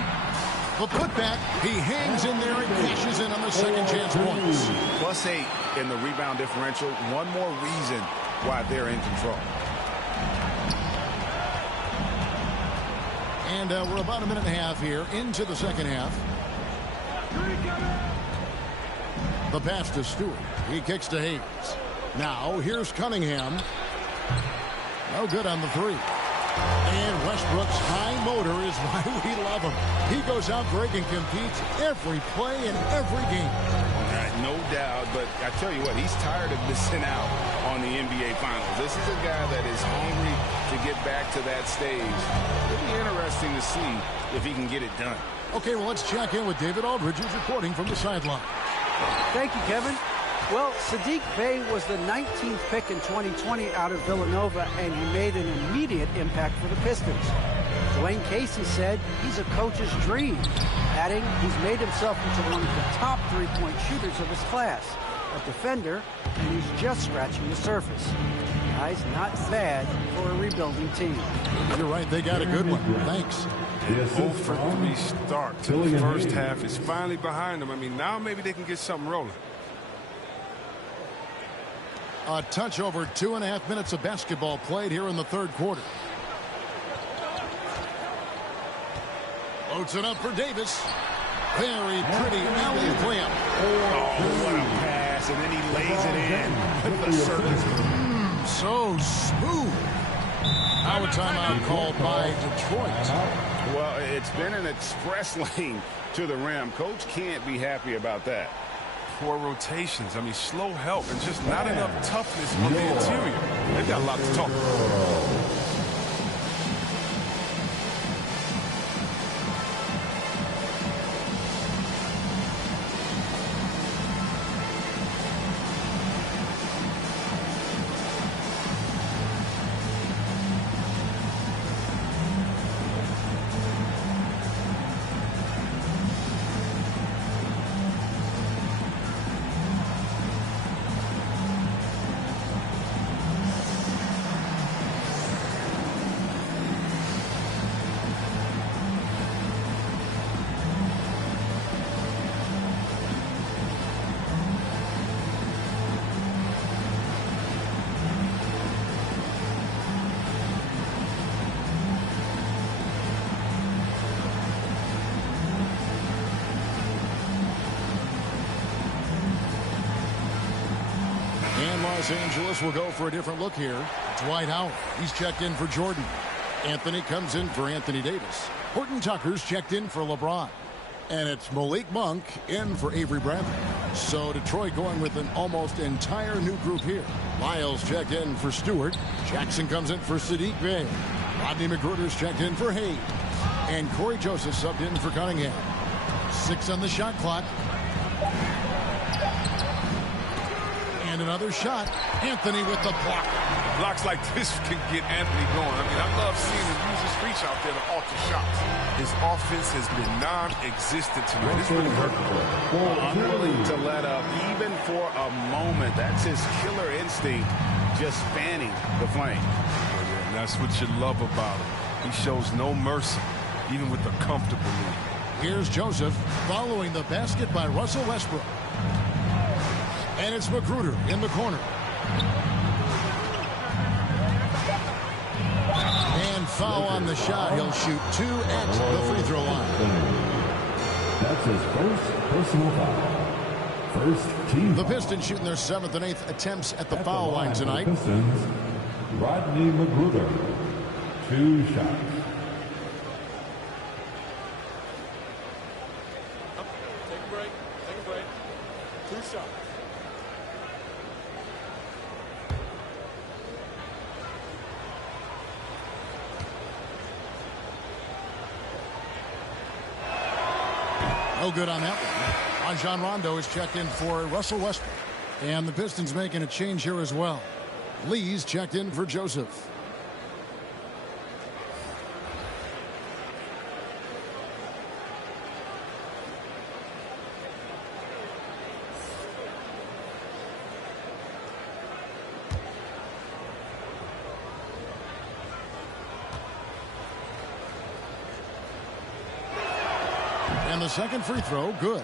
The putback, he hangs in there and cashes in on the second chance points. +8 in the rebound differential. One more reason why they're in control. And we're about a minute and a half here into the second half. The pass to Stewart. He kicks to Hayes. Now here's Cunningham. No good on the three. And Westbrook's high motor is why we love him. He goes out there and competes every play in every game. All right, no doubt, but I tell you what, he's tired of missing out on the NBA Finals. This is a guy that is hungry to get back to that stage. It'll be interesting to see if he can get it done. Okay, well, let's check in with David Aldridge, who's reporting from the sideline. Thank you, Kevin. Well, Saddiq Bey was the 19th pick in 2020 out of Villanova, and he made an immediate impact for the Pistons. Dwayne Casey said he's a coach's dream, adding he's made himself into one of the top three-point shooters of his class, a defender, and he's just scratching the surface. Guy's not bad for a rebuilding team. You're right, they got a good one. Thanks. 0 for 3 start to the first half is finally behind them. I mean, now maybe they can get something rolling. A touch over 2.5 minutes of basketball played here in the third quarter. Loads it up for Davis. Very pretty alley layup. Oh, what a pass, and then he lays it in with the circus. So smooth. Now a timeout called by Detroit. Well, it's been an express lane to the rim. Coach can't be happy about that. Poor rotations. I mean, slow help and just not enough toughness on the interior. They've got a lot to talk about. Los Angeles will go for a different look here. Dwight Howard, he's checked in for Jordan. Anthony comes in for Anthony Davis. Horton Tucker's checked in for LeBron. And it's Malik Monk in for Avery Bradley. So Detroit going with an almost entire new group here. Lyles checked in for Stewart. Jackson comes in for Sadiq Bey. Rodney McGruder's checked in for Hayes. And Corey Joseph subbed in for Cunningham. 6 on the shot clock. And another shot. Anthony with the block. Blocks like this can get Anthony going. I mean, I love seeing him use his reach out there to alter shots. His offense has been non-existent tonight. It's really hurting for him. Unwilling to let up even for a moment. That's his killer instinct, just fanning the flame. And that's what you love about him. He shows no mercy, even with a comfortable lead. Here's Joseph following the basket by Russell Westbrook. And it's Magruder in the corner. And foul on the shot. He'll shoot 2 at the free throw line. That's his first personal foul. First team. The Pistons shooting their 7th and 8th attempts at the foul line tonight. Pistons, Rodney McGruder, 2 shots. Take a break. Take a break. 2 shots. No good on that one. Rajon Rondo is checked in for Russell Westbrook. And the Pistons making a change here as well. Lee's checked in for Joseph. And the second free throw, good.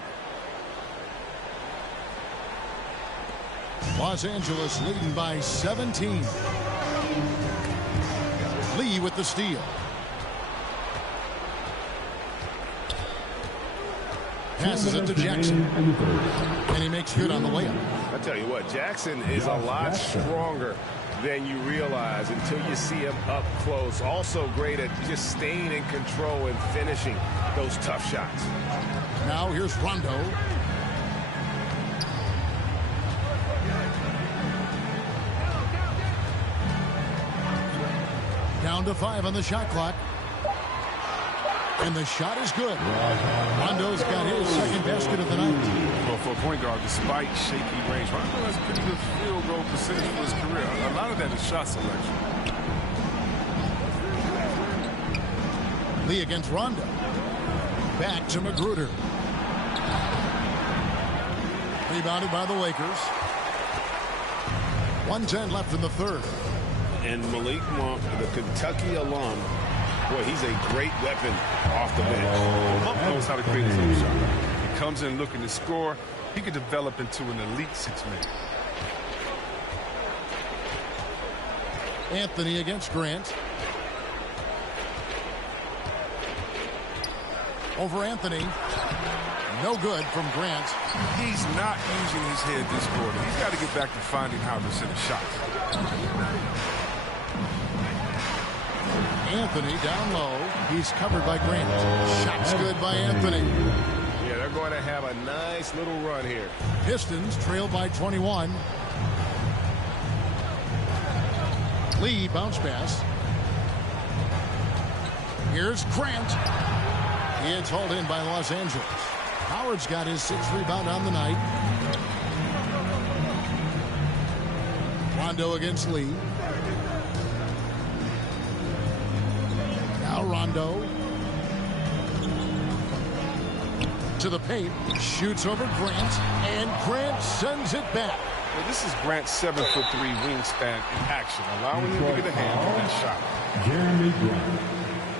Los Angeles leading by 17. Lee with the steal. Passes it to Jackson. And he makes good on the layup. I tell you what, Jackson is a lot stronger than you realize until you see him up close. Also great at just staying in control and finishing those tough shots. Now here's Rondo. Down to 5 on the shot clock. And the shot is good. Rondo's got his second basket of the night. Well, for a point guard, despite shaky range, Rondo has pretty good field goal percentage for his career. A lot of that is shot selection. Lee against Rondo. Back to Magruder. Rebounded by the Lakers. 1:10 left in the third. And Malik Monk, the Kentucky alum, boy, he's a great weapon off the bench. Monk knows how to create his own shot. He comes in looking to score. He could develop into an elite 6-man. Anthony against Grant. Over Anthony. No good from Grant. He's not using his head this quarter. He's got to get back to finding how to set a shot. Anthony down low. He's covered by Grant. Shots good by Anthony. Yeah, they're going to have a nice little run here. Pistons trail by 21. Lee bounce pass. Here's Grant. It's hauled in by Los Angeles. Howard's got his 6th rebound on the night. Rondo against Lee. Now Rondo. To the paint. Shoots over Grant. And Grant sends it back. Well, this is Grant's 7'3" wingspan in action, allowing him to get a hand on that shot. Jeremy Grant.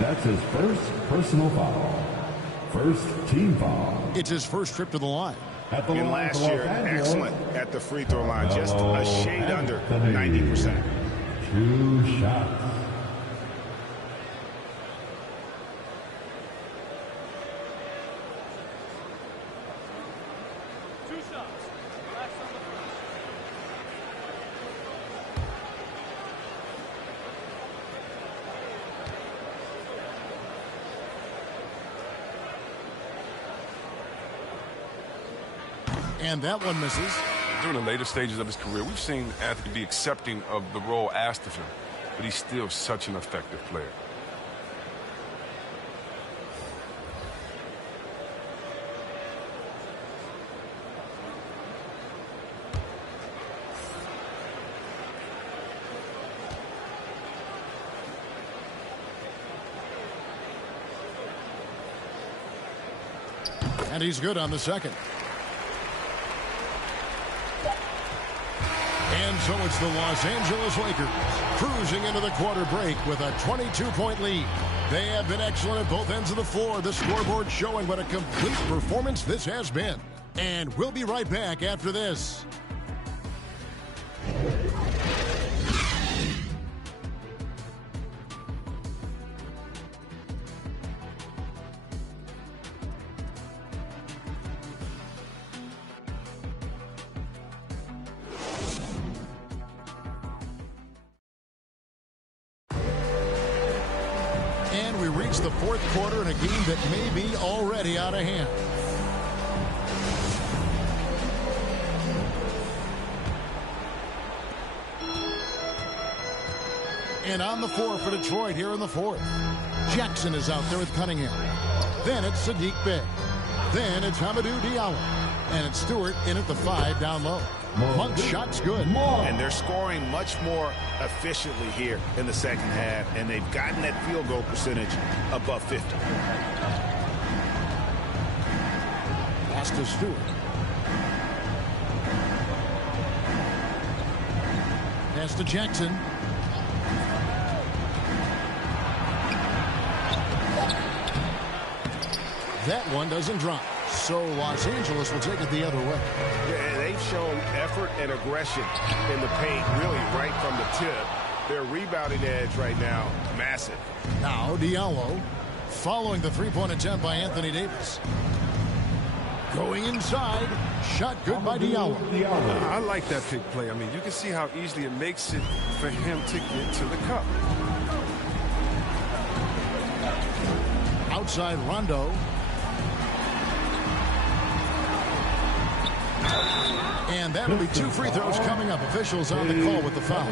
That's his first personal foul. First team foul. It's his first trip to the line. And last year, excellent at the free throw line. Just a shade under 90%. 2 shots. And that one misses. During the later stages of his career, we've seen Anthony be accepting of the role asked of him, but he's still such an effective player. And he's good on the second. And so it's the Los Angeles Lakers cruising into the quarter break with a 22-point lead. They have been excellent at both ends of the floor. The scoreboard showing what a complete performance this has been. And we'll be right back after this. The fourth quarter in a game that may be already out of hand. And on the floor for Detroit here in the fourth. Jackson is out there with Cunningham. Then it's Sadiq Bey. Then it's Hamidou Diallo. And it's Stewart in at the 5 down low. Monk's shot's good. And they're scoring much more efficiently here in the second half, and they've gotten that field goal percentage above 50. Pass to Stewart. Pass to Jackson. That one doesn't drop. So Los Angeles will take it the other way. Yeah, they've shown effort and aggression in the paint, really right from the tip. Their rebounding edge right now, massive. Now Diallo, following the three-point attempt by Anthony Davis. Going inside, shot good by Diallo. I like that pick play. I mean, you can see how easily it makes it for him to get to the cup. Outside Rondo. And that'll be 2 free throws coming up. Officials on the call with the foul.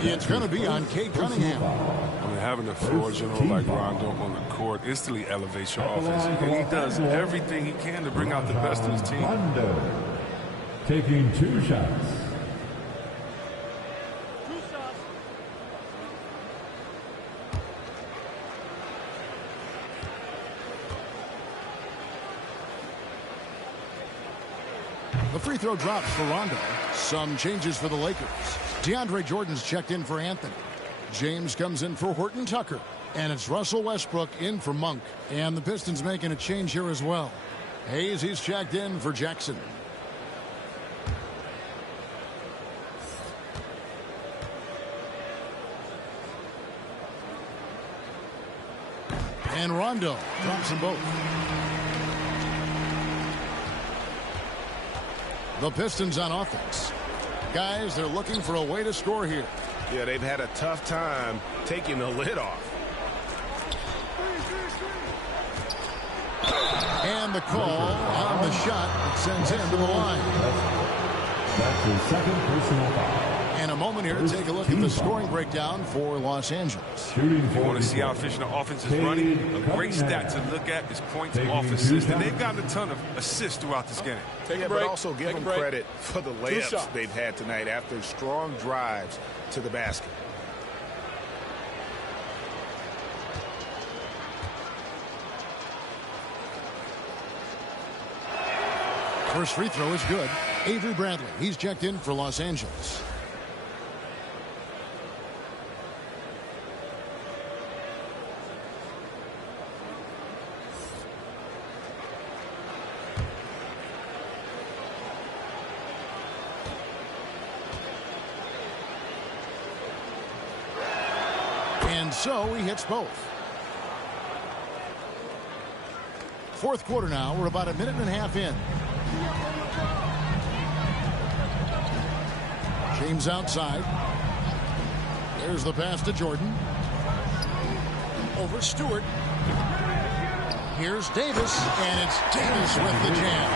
It's going to be on Cade Cunningham. I mean, having a floor general like Rondo on the court instantly elevates your offense. And he does everything he can to bring out the best of his team. Rondo taking 2 shots. The free throw drops for Rondo. Some changes for the Lakers. DeAndre Jordan's checked in for Anthony. James comes in for Horton Tucker. And it's Russell Westbrook in for Monk. And the Pistons making a change here as well. Hayes, he's checked in for Jackson. And Rondo drops them both. The Pistons on offense. Guys, they're looking for a way to score here. Yeah, they've had a tough time taking the lid off. And the call on the shot that sends him to the line. That's his second personal foul. And a moment here to take a look at the scoring breakdown for Los Angeles. If you want to see how efficient the offense is running, a great stat to look at is points off assists. And they've gotten a ton of assists throughout this game. But also give them credit for the layups they've had tonight after strong drives to the basket. First free throw is good. Avery Bradley, he's checked in for Los Angeles. And so he hits both. Fourth quarter now. We're about a minute and a half in. James outside. There's the pass to Jordan. Over Stewart. Here's Davis, and it's Davis with the jam.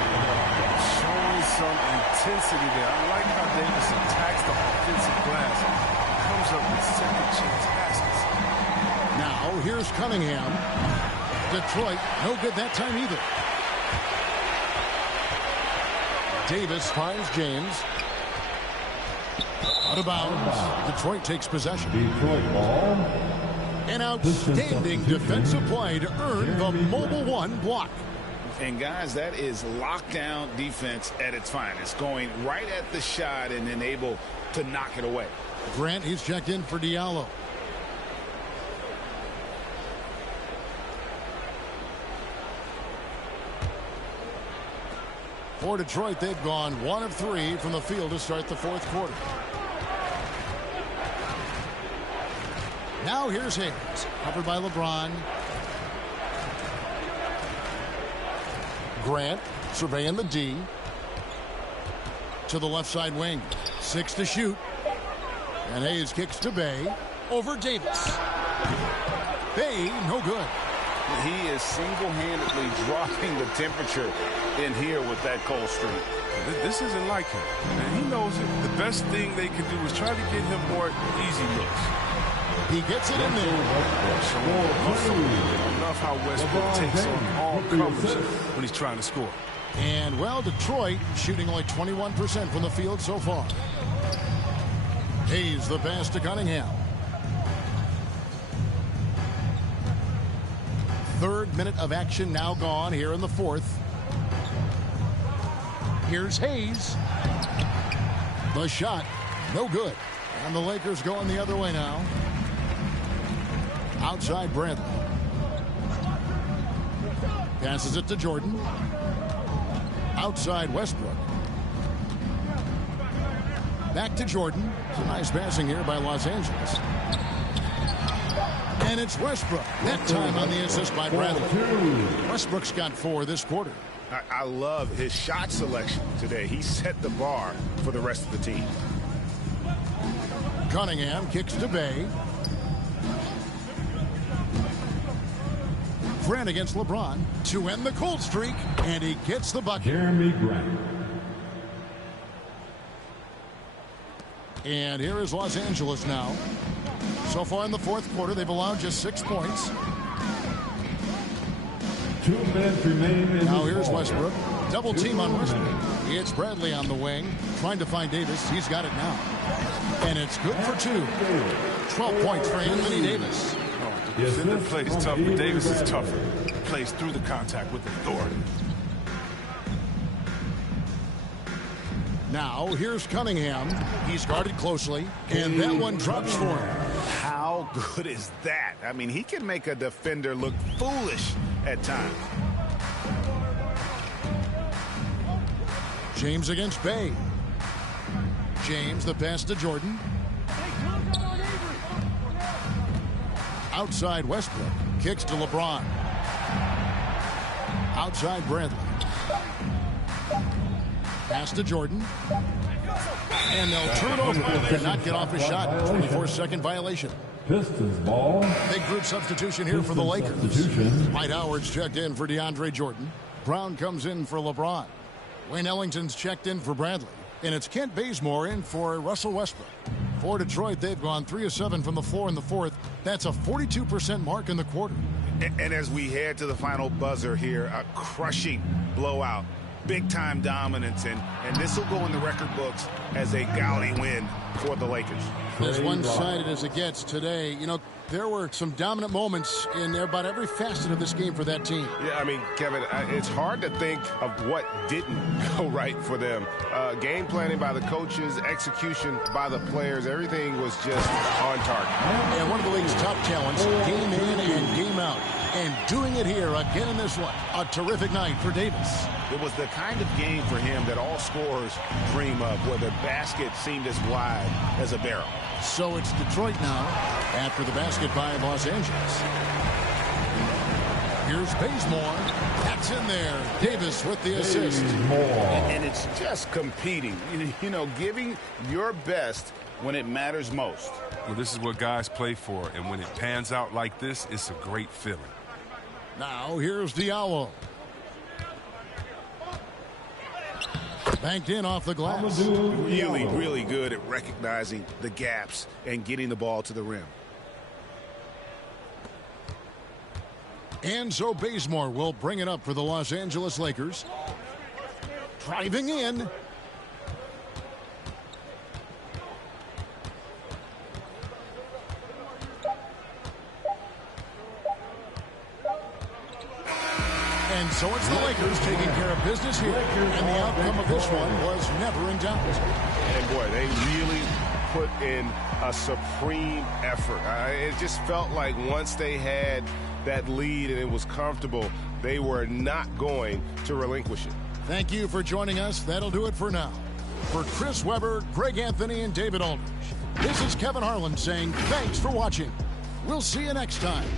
Showing some intensity there. I like how Davis attacks the offensive glass. Comes up with second chance passes. Now, here's Cunningham. Detroit, no good that time either. Davis finds James. Out of bounds. Detroit takes possession. Detroit ball. An outstanding defensive play to earn the Mobile One block. And guys, that is lockdown defense at its finest. Going right at the shot and then able to knock it away. Grant, he's checked in for Diallo. For Detroit, they've gone 1 of 3 from the field to start the fourth quarter. Now here's Hayes, covered by LeBron. Grant surveying the D. To the left side wing. 6 to shoot. And Hayes kicks to Bay. Over Davis. Bay, no good. He is single-handedly dropping the temperature in here with that cold streak. This isn't like him. And he knows it. The best thing they can do is try to get him more easy looks. He gets it in there. I love how Westbrook takes on all comers when he's trying to score. And, well, Detroit shooting only 21% from the field so far. Hayes the pass to Cunningham. Third minute of action now gone here in the fourth. Here's Hayes. The shot, no good. And the Lakers going the other way now. Outside Bradley. Passes it to Jordan. Outside Westbrook. Back to Jordan. It's a nice passing here by Los Angeles. And it's Westbrook. That time on the assist by Bradley. Westbrook's got 4 this quarter. I love his shot selection today. He set the bar for the rest of the team. Cunningham kicks to Bay. Grant against LeBron to end the cold streak, and he gets the bucket. Jeremy Grant. And here is Los Angeles now. So far in the fourth quarter, they've allowed just 6 points. 2 minutes remain. Now here's Westbrook. Double team on Westbrook. It's Bradley on the wing, trying to find Davis. He's got it now. And it's good for 2. 12 points for Anthony Davis. The defender plays tough, but Davis is tougher. He plays through the contact with authority. Now, here's Cunningham. He's guarded closely, and that one drops for him. How good is that? I mean, he can make a defender look foolish at times. James against Bay. James, the pass to Jordan. Outside Westbrook. Kicks to LeBron. Outside Bradley. Pass to Jordan. And they'll turn it over and not get off a shot. 24-second violation. Pistons ball. Big group substitution here for the Lakers. Dwight Howard's checked in for DeAndre Jordan. Brown comes in for LeBron. Wayne Ellington's checked in for Bradley. And it's Kent Bazemore in for Russell Westbrook. For Detroit, they've gone 3 of 7 from the floor in the fourth. That's a 42% mark in the quarter. And as we head to the final buzzer here, a crushing blowout. Big-time dominance, and this will go in the record books as a gaudy win for the Lakers. As one-sided as it gets today, you know, there were some dominant moments in about every facet of this game for that team. Yeah, I mean, Kevin, it's hard to think of what didn't go right for them. Game planning by the coaches, execution by the players, everything was just on target. And one of the league's top talents, game in and game out. And doing it here again in this one. A terrific night for Davis. It was the kind of game for him that all scorers dream of, where the basket seemed as wide as a barrel. So it's Detroit now after the basket by Los Angeles. Here's Bazemore. That's in there. Davis with the assist. And it's just competing. You know, giving your best when it matters most. Well, this is what guys play for, and when it pans out like this, it's a great feeling. Now here's Diallo. Banked in off the glass. Really, really good at recognizing the gaps and getting the ball to the rim. Enzo Bazemore will bring it up for the Los Angeles Lakers. Driving in. And so it's the Lakers taking care of business here. And the outcome of this one was never in doubt. And boy, they really put in a supreme effort. It just felt like once they had that lead and it was comfortable, they were not going to relinquish it. Thank you for joining us. That'll do it for now. For Chris Webber, Greg Anthony, and David Aldridge, this is Kevin Harlan saying thanks for watching. We'll see you next time.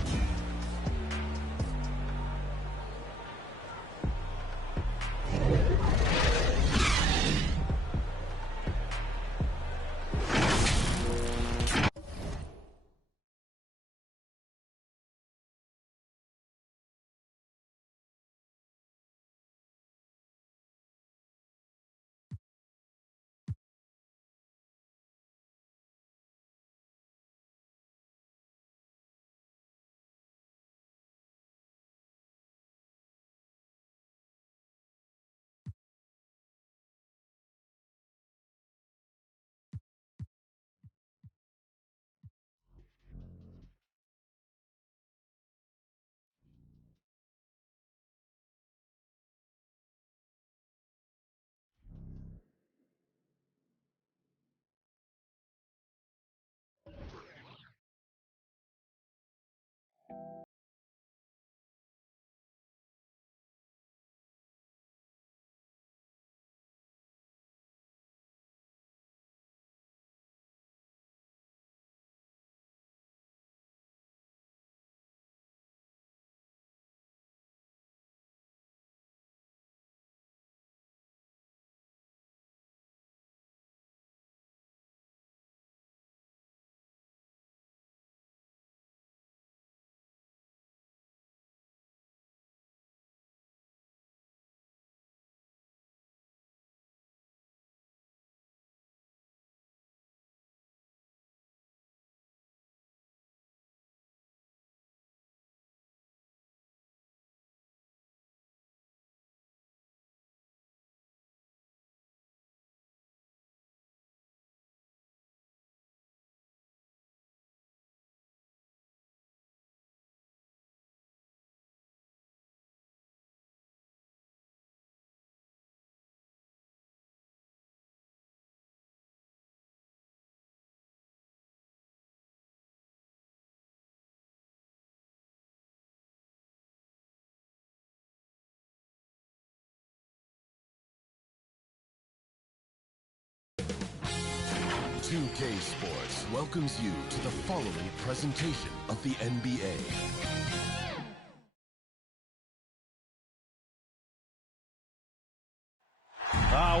K Sports welcomes you to the following presentation of the NBA.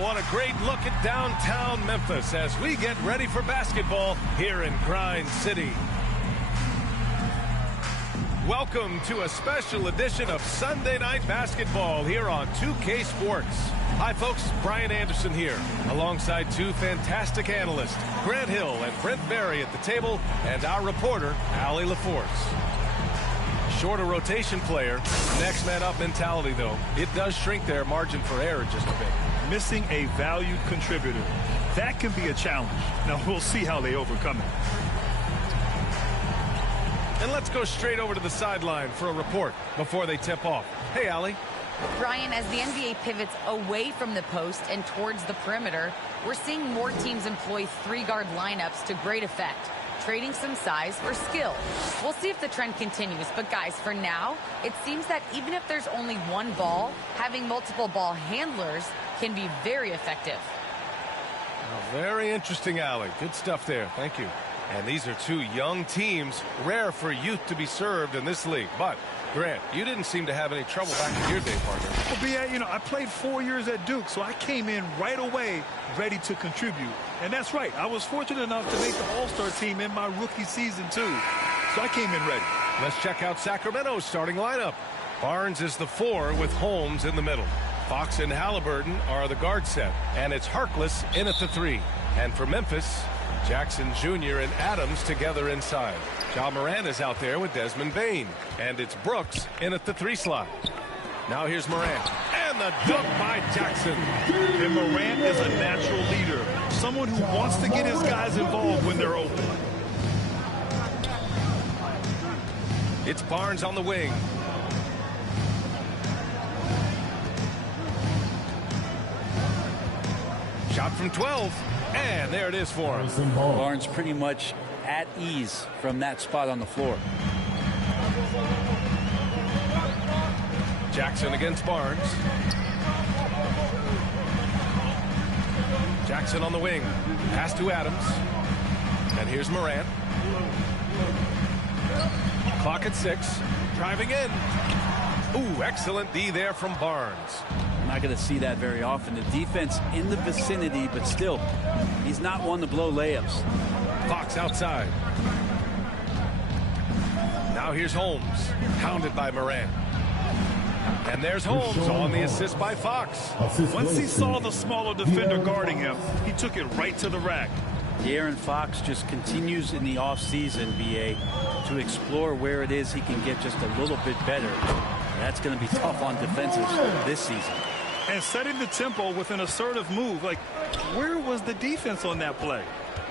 What a great look at downtown Memphis as we get ready for basketball here in Grind City. Welcome to a special edition of Sunday Night Basketball here on 2K Sports. Hi, folks. Brian Anderson here, alongside two fantastic analysts, Grant Hill and Brent Berry at the table, and our reporter, Allie LaForce. Shorter rotation player, next man up mentality, though. It does shrink their margin for error just a bit. Missing a valued contributor. That can be a challenge. Now, we'll see how they overcome it. And let's go straight over to the sideline for a report before they tip off. Hey, Allie. Brian, as the NBA pivots away from the post and towards the perimeter, we're seeing more teams employ three-guard lineups to great effect, trading some size for skill. We'll see if the trend continues, but guys, for now, it seems that even if there's only one ball, having multiple ball handlers can be very effective. Very interesting, Allie. Good stuff there. Thank you. And these are two young teams, rare for youth to be served in this league. But, Grant, you didn't seem to have any trouble back in your day, partner. Well, B.A., you know, I played 4 years at Duke, so I came in right away ready to contribute. And that's right. I was fortunate enough to make the All-Star team in my rookie season, too. So I came in ready. Let's check out Sacramento's starting lineup. Barnes is the 4 with Holmes in the middle. Fox and Halliburton are the guard set, and it's Harkless in at the 3. And for Memphis, Jackson Jr. and Adams together inside. Ja Morant is out there with Desmond Bane, and it's Brooks in at the 3 slot. Now here's Morant, and the dunk by Jackson. And Morant is a natural leader, someone who wants to get his guys involved when they're open. It's Barnes on the wing. Shot from 12, and there it is for him. Barnes pretty much at ease from that spot on the floor. Jackson against Barnes. Jackson on the wing. Pass to Adams. And here's Morant. Clock at 6. Driving in. Ooh, excellent D there from Barnes. I'm not going to see that very often. The defense in the vicinity, but still, he's not one to blow layups. Fox outside. Now here's Holmes. Hounded by Morant. And there's Holmes on the assist by Fox. Once he saw the smaller defender guarding him, he took it right to the rack. De'Aaron Fox just continues in the offseason, BA, to explore where it is he can get just a little bit better. That's going to be tough on defenses this season. And setting the tempo with an assertive move. Like, where was the defense on that play?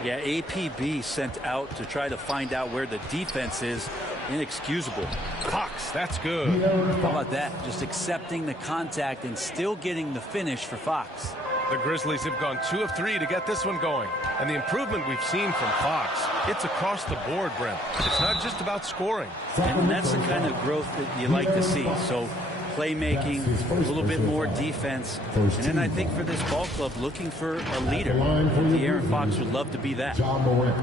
Yeah, APB sent out to try to find out where the defense is. Inexcusable. Fox, that's good. How about that? Just accepting the contact and still getting the finish for Fox. The Grizzlies have gone 2 of 3 to get this one going. And the improvement we've seen from Fox, it's across the board, Brent. It's not just about scoring. And that's the kind of growth that you like to see. So playmaking, a little bit more defense. And then I think for this ball club, looking for a leader. De'Aaron Fox would love to be that. Ja Morant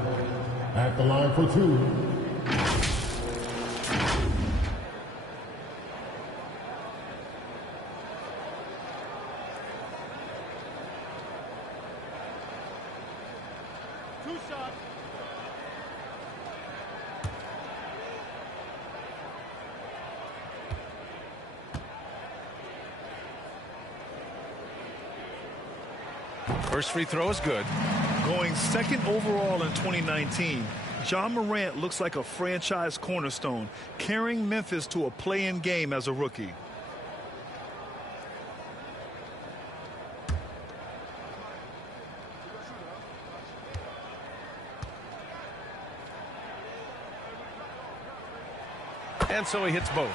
at the line for 2. First free throw is good. Going second overall in 2019, Ja Morant looks like a franchise cornerstone, carrying Memphis to a play-in game as a rookie. And so he hits both.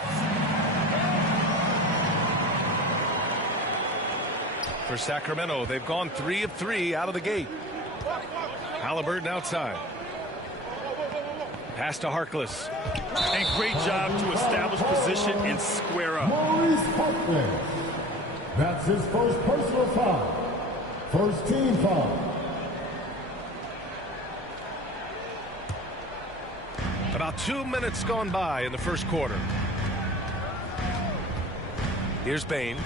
For Sacramento, they've gone 3 of 3 out of the gate. Halliburton outside. Pass to Harkless. And great job to establish position and square up. Maurice Harkless. That's his first personal foul. First team foul. About 2 minutes gone by in the first quarter. Here's Bane.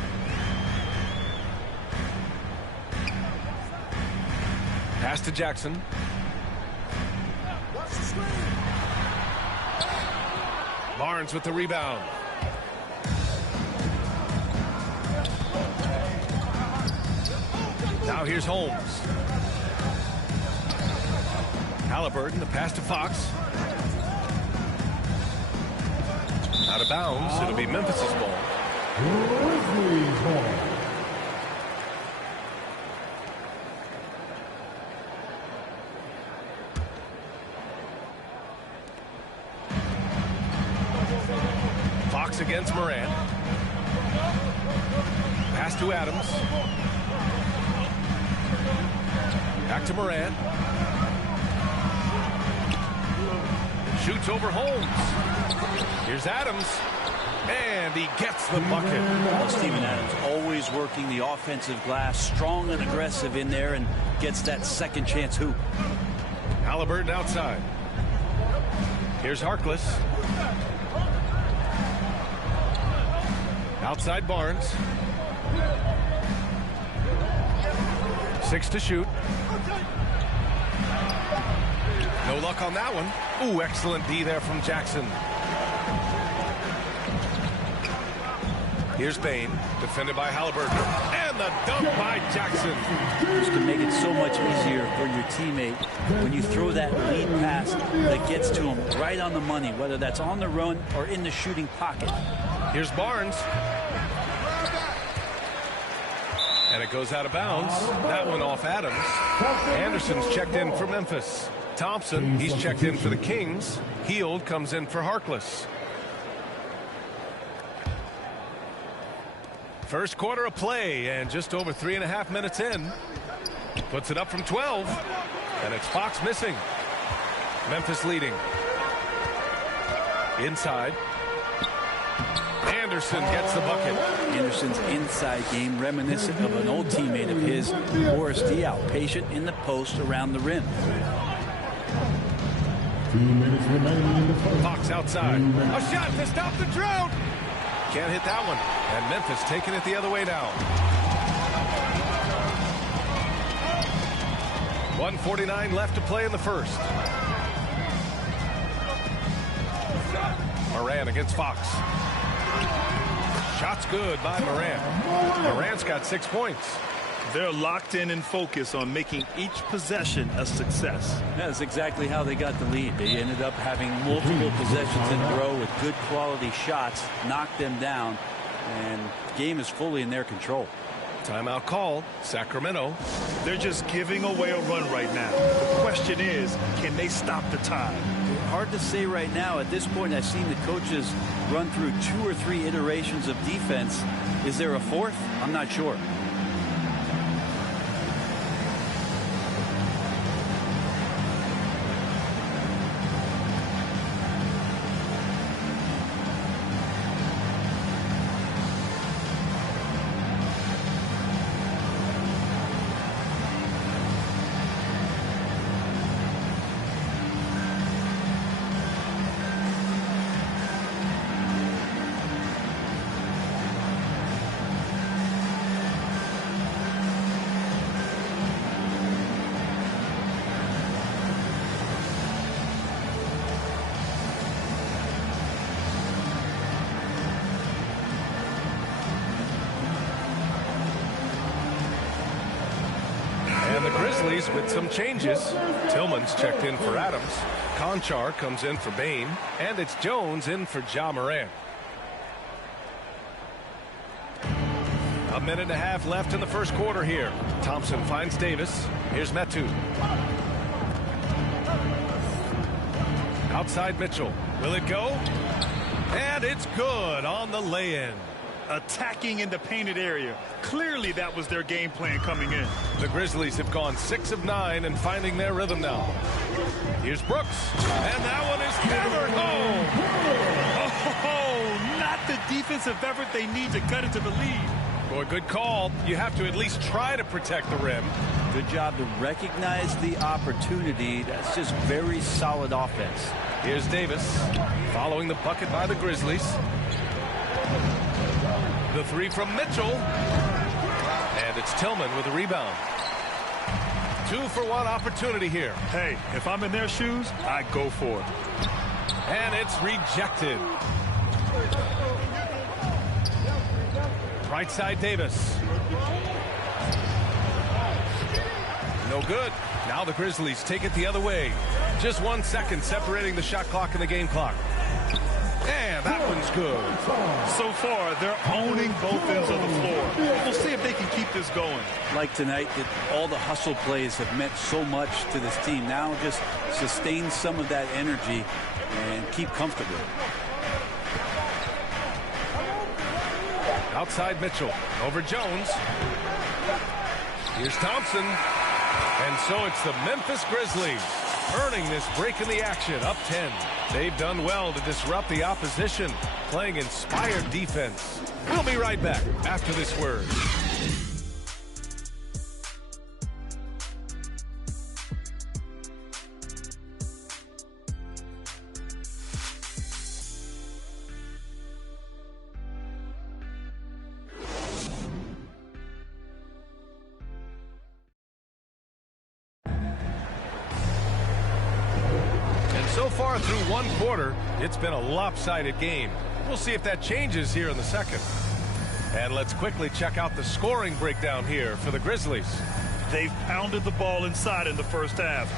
Pass to Jackson. Barnes with the rebound. Now here's Holmes. Halliburton, the pass to Fox. Out of bounds. It'll be Memphis's ball. Grizzlies ball. Fox against Morant. Pass to Adams. Back to Morant. Shoots over Holmes. Here's Adams. And he gets the bucket. Well, Steven Adams always working the offensive glass, strong and aggressive in there, and gets that second chance hoop. Halliburton outside. Here's Harkless. Outside Barnes. 6 to shoot. No luck on that one. Ooh, excellent D there from Jackson. Here's Bain, defended by Halliburton. And the dunk by Jackson. Just to make it so much easier for your teammate when you throw that lead pass that gets to him right on the money, whether that's on the run or in the shooting pocket. Here's Barnes. And it goes out of bounds. That one off Adams. Anderson's checked in for Memphis. Thompson, he's checked in for the Kings. Hield comes in for Harkless. First quarter of play, and just over 3.5 minutes in. Puts it up from 12. And it's Fox missing. Memphis leading. Inside. Anderson gets the bucket. Anderson's inside game reminiscent of an old teammate of his, Boris Diaw, patient in the post around the rim. 2 minutes remaining in the first. Fox outside. A shot to stop the drought. Can't hit that one. And Memphis taking it the other way now. 1:49 left to play in the first. Moran against Fox. Shot's good by Moran. Moran's got 6 points. They're locked in and focused on making each possession a success. That's exactly how they got the lead. They ended up having multiple possessions in a row with good quality shots, knocked them down, and the game is fully in their control. Timeout call, Sacramento. They're just giving away a run right now. The question is, can they stop the tide? Hard to say right now. At this point, I've seen the coaches run through 2 or 3 iterations of defense. Is there a fourth? I'm not sure. With some changes. Tillman's checked in for Adams. Conchar comes in for Bain. And it's Jones in for Ja Morant. 1.5 minutes left in the first quarter here. Thompson finds Davis. Here's Metu. Outside Mitchell. Will it go? And it's good on the lay-in. Attacking in the painted area. Clearly that was their game plan coming in. The Grizzlies have gone 6 of 9 and finding their rhythm now. Here's Brooks. And that one is hammered home. Oh, not the defensive effort they need to cut into the lead. Boy, good call. You have to at least try to protect the rim. Good job to recognize the opportunity. That's just very solid offense. Here's Davis following the bucket by the Grizzlies. The 3 from Mitchell. And it's Tillman with a rebound. 2-for-1 opportunity here. Hey, if I'm in their shoes, I go for it. And it's rejected. Right side Davis. No good. Now the Grizzlies take it the other way. Just 1 second separating the shot clock and the game clock. And that one's good. So far, they're owning both ends of the floor. We'll see if they can keep this going. Like tonight, that all the hustle plays have meant so much to this team. Now just sustain some of that energy and keep comfortable. Outside Mitchell. Over Jones. Here's Thompson. And so it's the Memphis Grizzlies earning this break in the action, up 10. They've done well to disrupt the opposition, playing inspired defense. We'll be right back after this word. So far through 1 quarter, it's been a lopsided game. We'll see if that changes here in the second. And let's quickly check out the scoring breakdown here for the Grizzlies. They've pounded the ball inside in the first half,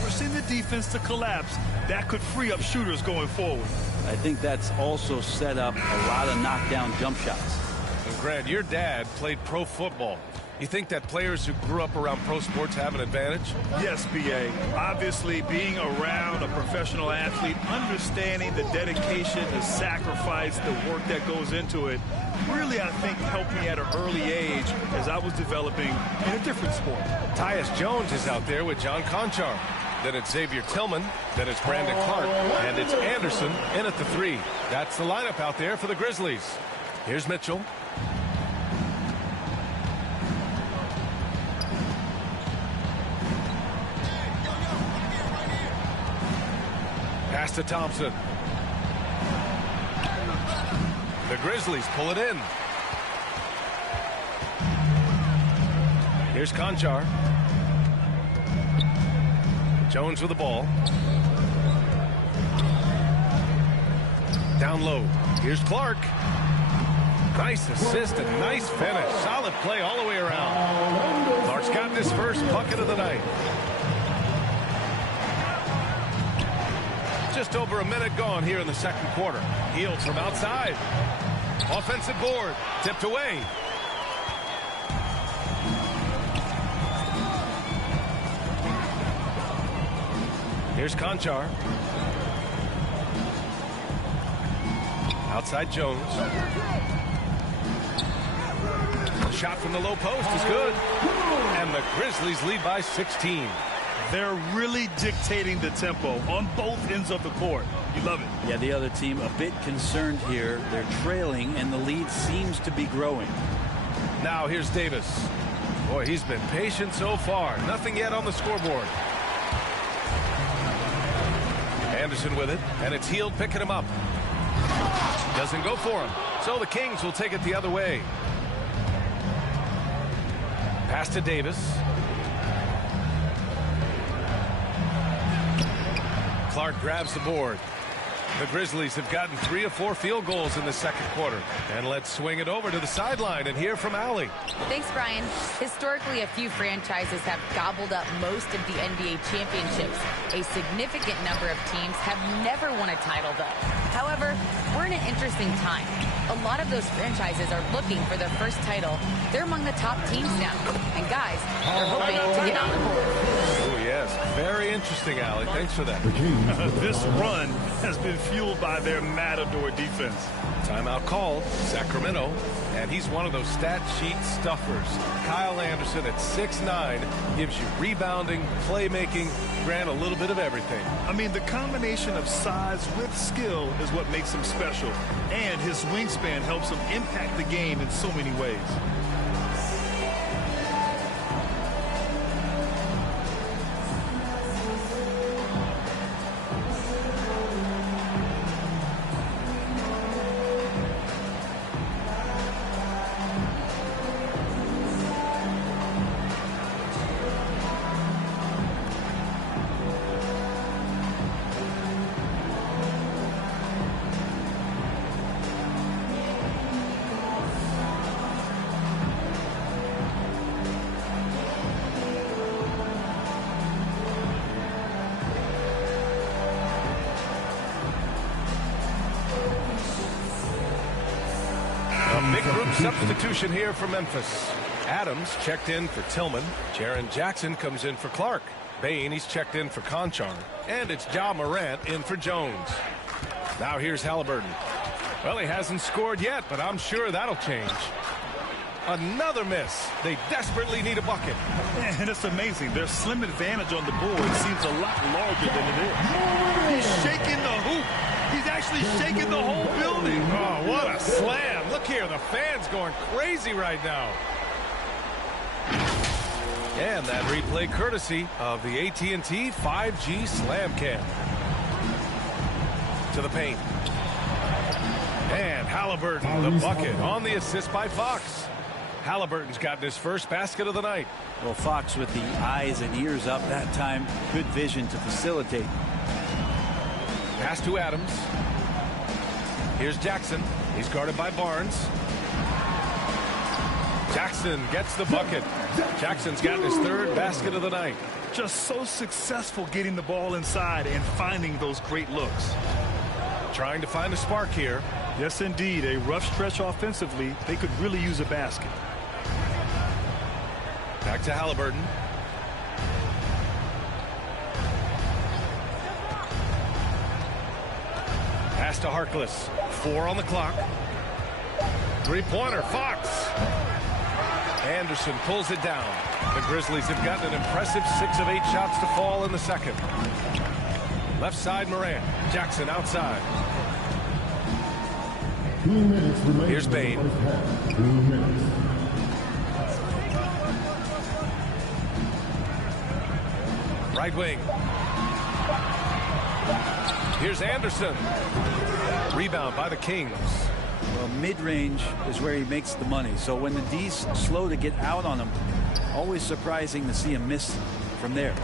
forcing the defense to collapse. That could free up shooters going forward. I think that's also set up a lot of knockdown jump shots. And Grant, your dad played pro football. You think that players who grew up around pro sports have an advantage? Yes, B.A. Obviously, being around a professional athlete, understanding the dedication, the sacrifice, the work that goes into it, really, I think, helped me at an early age as I was developing in a different sport. Tyus Jones is out there with John Conchar. Then it's Xavier Tillman. Then it's Brandon Clark. And it's Anderson in at the 3. That's the lineup out there for the Grizzlies. Here's Mitchell. Pass to Thompson. The Grizzlies pull it in. Here's Conchar. Jones with the ball. Down low. Here's Clark. Nice assist and nice finish. Solid play all the way around. Clark's got this first bucket of the night. Just over a minute gone here in the second quarter. Healed from outside. Offensive board. Tipped away. Here's Conchar. Outside Jones. The shot from the low post is good. And the Grizzlies lead by 16. They're really dictating the tempo on both ends of the court. You love it. Yeah, the other team a bit concerned here. They're trailing, and the lead seems to be growing. Now here's Davis. Boy, he's been patient so far. Nothing yet on the scoreboard. Anderson with it, and it's Heald picking him up. Doesn't go for him. So the Kings will take it the other way. Pass to Davis. Clark grabs the board. The Grizzlies have gotten 3 of 4 field goals in the second quarter. And let's swing it over to the sideline and hear from Allie. Thanks, Brian. Historically, a few franchises have gobbled up most of the NBA championships. A significant number of teams have never won a title, though. However, we're in an interesting time. A lot of those franchises are looking for their first title. They're among the top teams now. And guys, they're hoping to get on the board. Oh, yes. Very interesting, Allie. Thanks for that. This run has been fueled by their matador defense. Timeout called. Sacramento. And he's one of those stat sheet stuffers. Kyle Anderson at 6'9" gives you rebounding, playmaking, Grant, a little bit of everything. I mean, the combination of size with skill is what makes him special. And his wingspan helps him impact the game in so many ways. Big group substitution here for Memphis. Adams checked in for Tillman. Jaren Jackson comes in for Clark. Bain, he's checked in for Conchar. And it's Ja Morant in for Jones. Now here's Halliburton. Well, he hasn't scored yet, but I'm sure that'll change. Another miss. They desperately need a bucket. And it's amazing. Their slim advantage on the board seems a lot larger than it is. He's shaking the hoop. He's actually shaking the whole building. Oh, what a slam. Look here, the fans going crazy right now. And that replay courtesy of the AT&T 5G Slam Cam. To the paint. And Halliburton, the bucket on the assist by Fox. Halliburton's gotten his first basket of the night. Well, Fox with the eyes and ears up that time. Good vision to facilitate. Pass to Adams. Here's Jackson. He's guarded by Barnes. Jackson gets the bucket. Jackson's gotten his third basket of the night. Just so successful getting the ball inside and finding those great looks. Trying to find a spark here. Yes, indeed. A rough stretch offensively. They could really use a basket. Back to Halliburton. Pass to Harkless. 4 on the clock. Three-pointer, Fox. Anderson pulls it down. The Grizzlies have gotten an impressive 6 of 8 shots to fall in the second. Left side, Morant. Jackson outside. 2 minutes remaining. Here's Bain. 2 minutes. Right wing. Here's Anderson. Rebound by the Kings. Well, mid-range is where he makes the money. So when the D's slow to get out on him, always surprising to see him miss from there.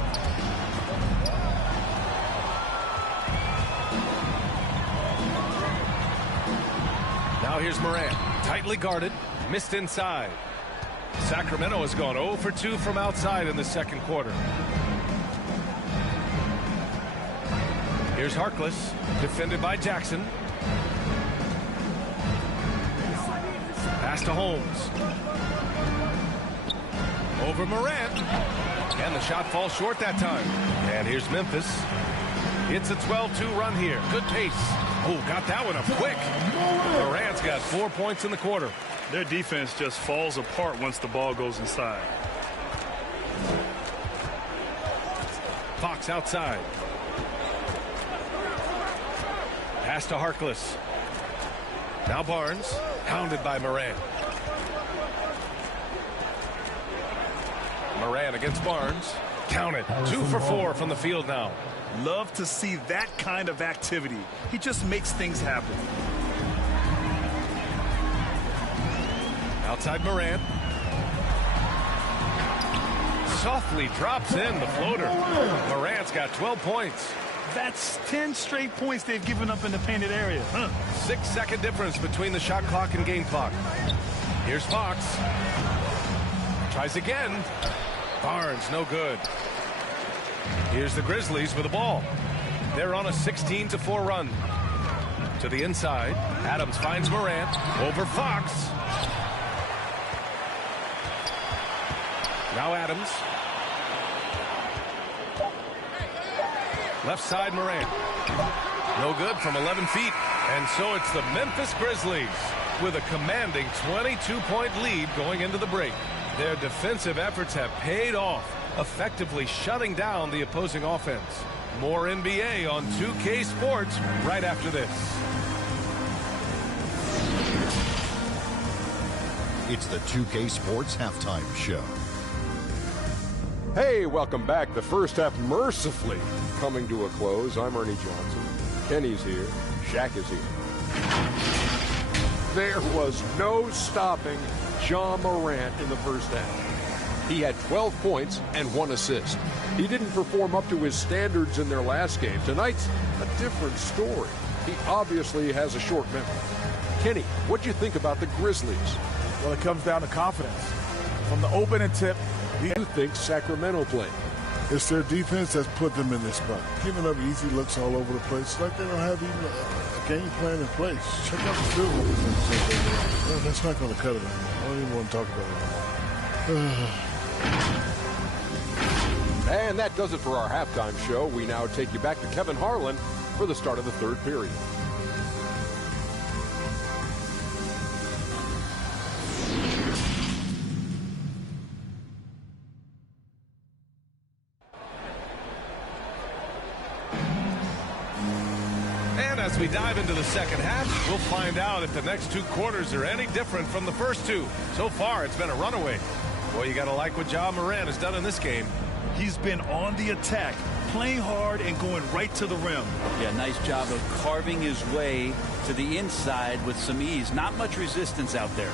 Now here's Morant. Tightly guarded. Missed inside. Sacramento has gone 0 for 2 from outside in the second quarter. Here's Harkless. Defended by Jackson. Pass to Holmes. Over Morant. And the shot falls short that time. And here's Memphis. It's a 12-2 run here. Good pace. Oh, got that one up quick. Morant's got 4 points in the quarter. Their defense just falls apart once the ball goes inside. Fox outside. Pass to Harkless. Now Barnes, hounded by Morant. Morant against Barnes. Count it. 2 for 4 from the field now. Love to see that kind of activity. He just makes things happen. Outside Morant. Softly drops in the floater. Morant's got 12 points. That's 10 straight points they've given up in the painted area. 6-second difference between the shot clock and game clock. Here's Fox. Tries again. Barnes, no good. Here's the Grizzlies with the ball. They're on a 16-4 run. To the inside. Adams finds Morant. Over Fox. Now Adams. Left side, Morant. No good from 11 feet. And so it's the Memphis Grizzlies with a commanding 22-point lead going into the break. Their defensive efforts have paid off, effectively shutting down the opposing offense. More NBA on 2K Sports right after this. It's the 2K Sports Halftime Show. Hey, welcome back. The first half mercifully coming to a close. I'm Ernie Johnson. Kenny's here. Shaq is here. There was no stopping Ja Morant in the first half. He had 12 points and 1 assist. He didn't perform up to his standards in their last game. Tonight's a different story. He obviously has a short memory. Kenny, what'd you think about the Grizzlies? Well, it comes down to confidence. From the opening tip, do you think Sacramento played? It's their defense that's put them in this spot. Giving up easy looks all over the place. It's like they don't have even a game plan in place. Check out the field goals. Well, that's not going to cut it anymore. I don't even want to talk about it anymore. And that does it for our halftime show. We now take you back to Kevin Harlan for the start of the third period. As we dive into the second half, we'll find out if the next 2 quarters are any different from the first 2. So far, it's been a runaway. Boy, you got to like what Ja Morant has done in this game. He's been on the attack, playing hard and going right to the rim. Yeah, nice job of carving his way to the inside with some ease. Not much resistance out there.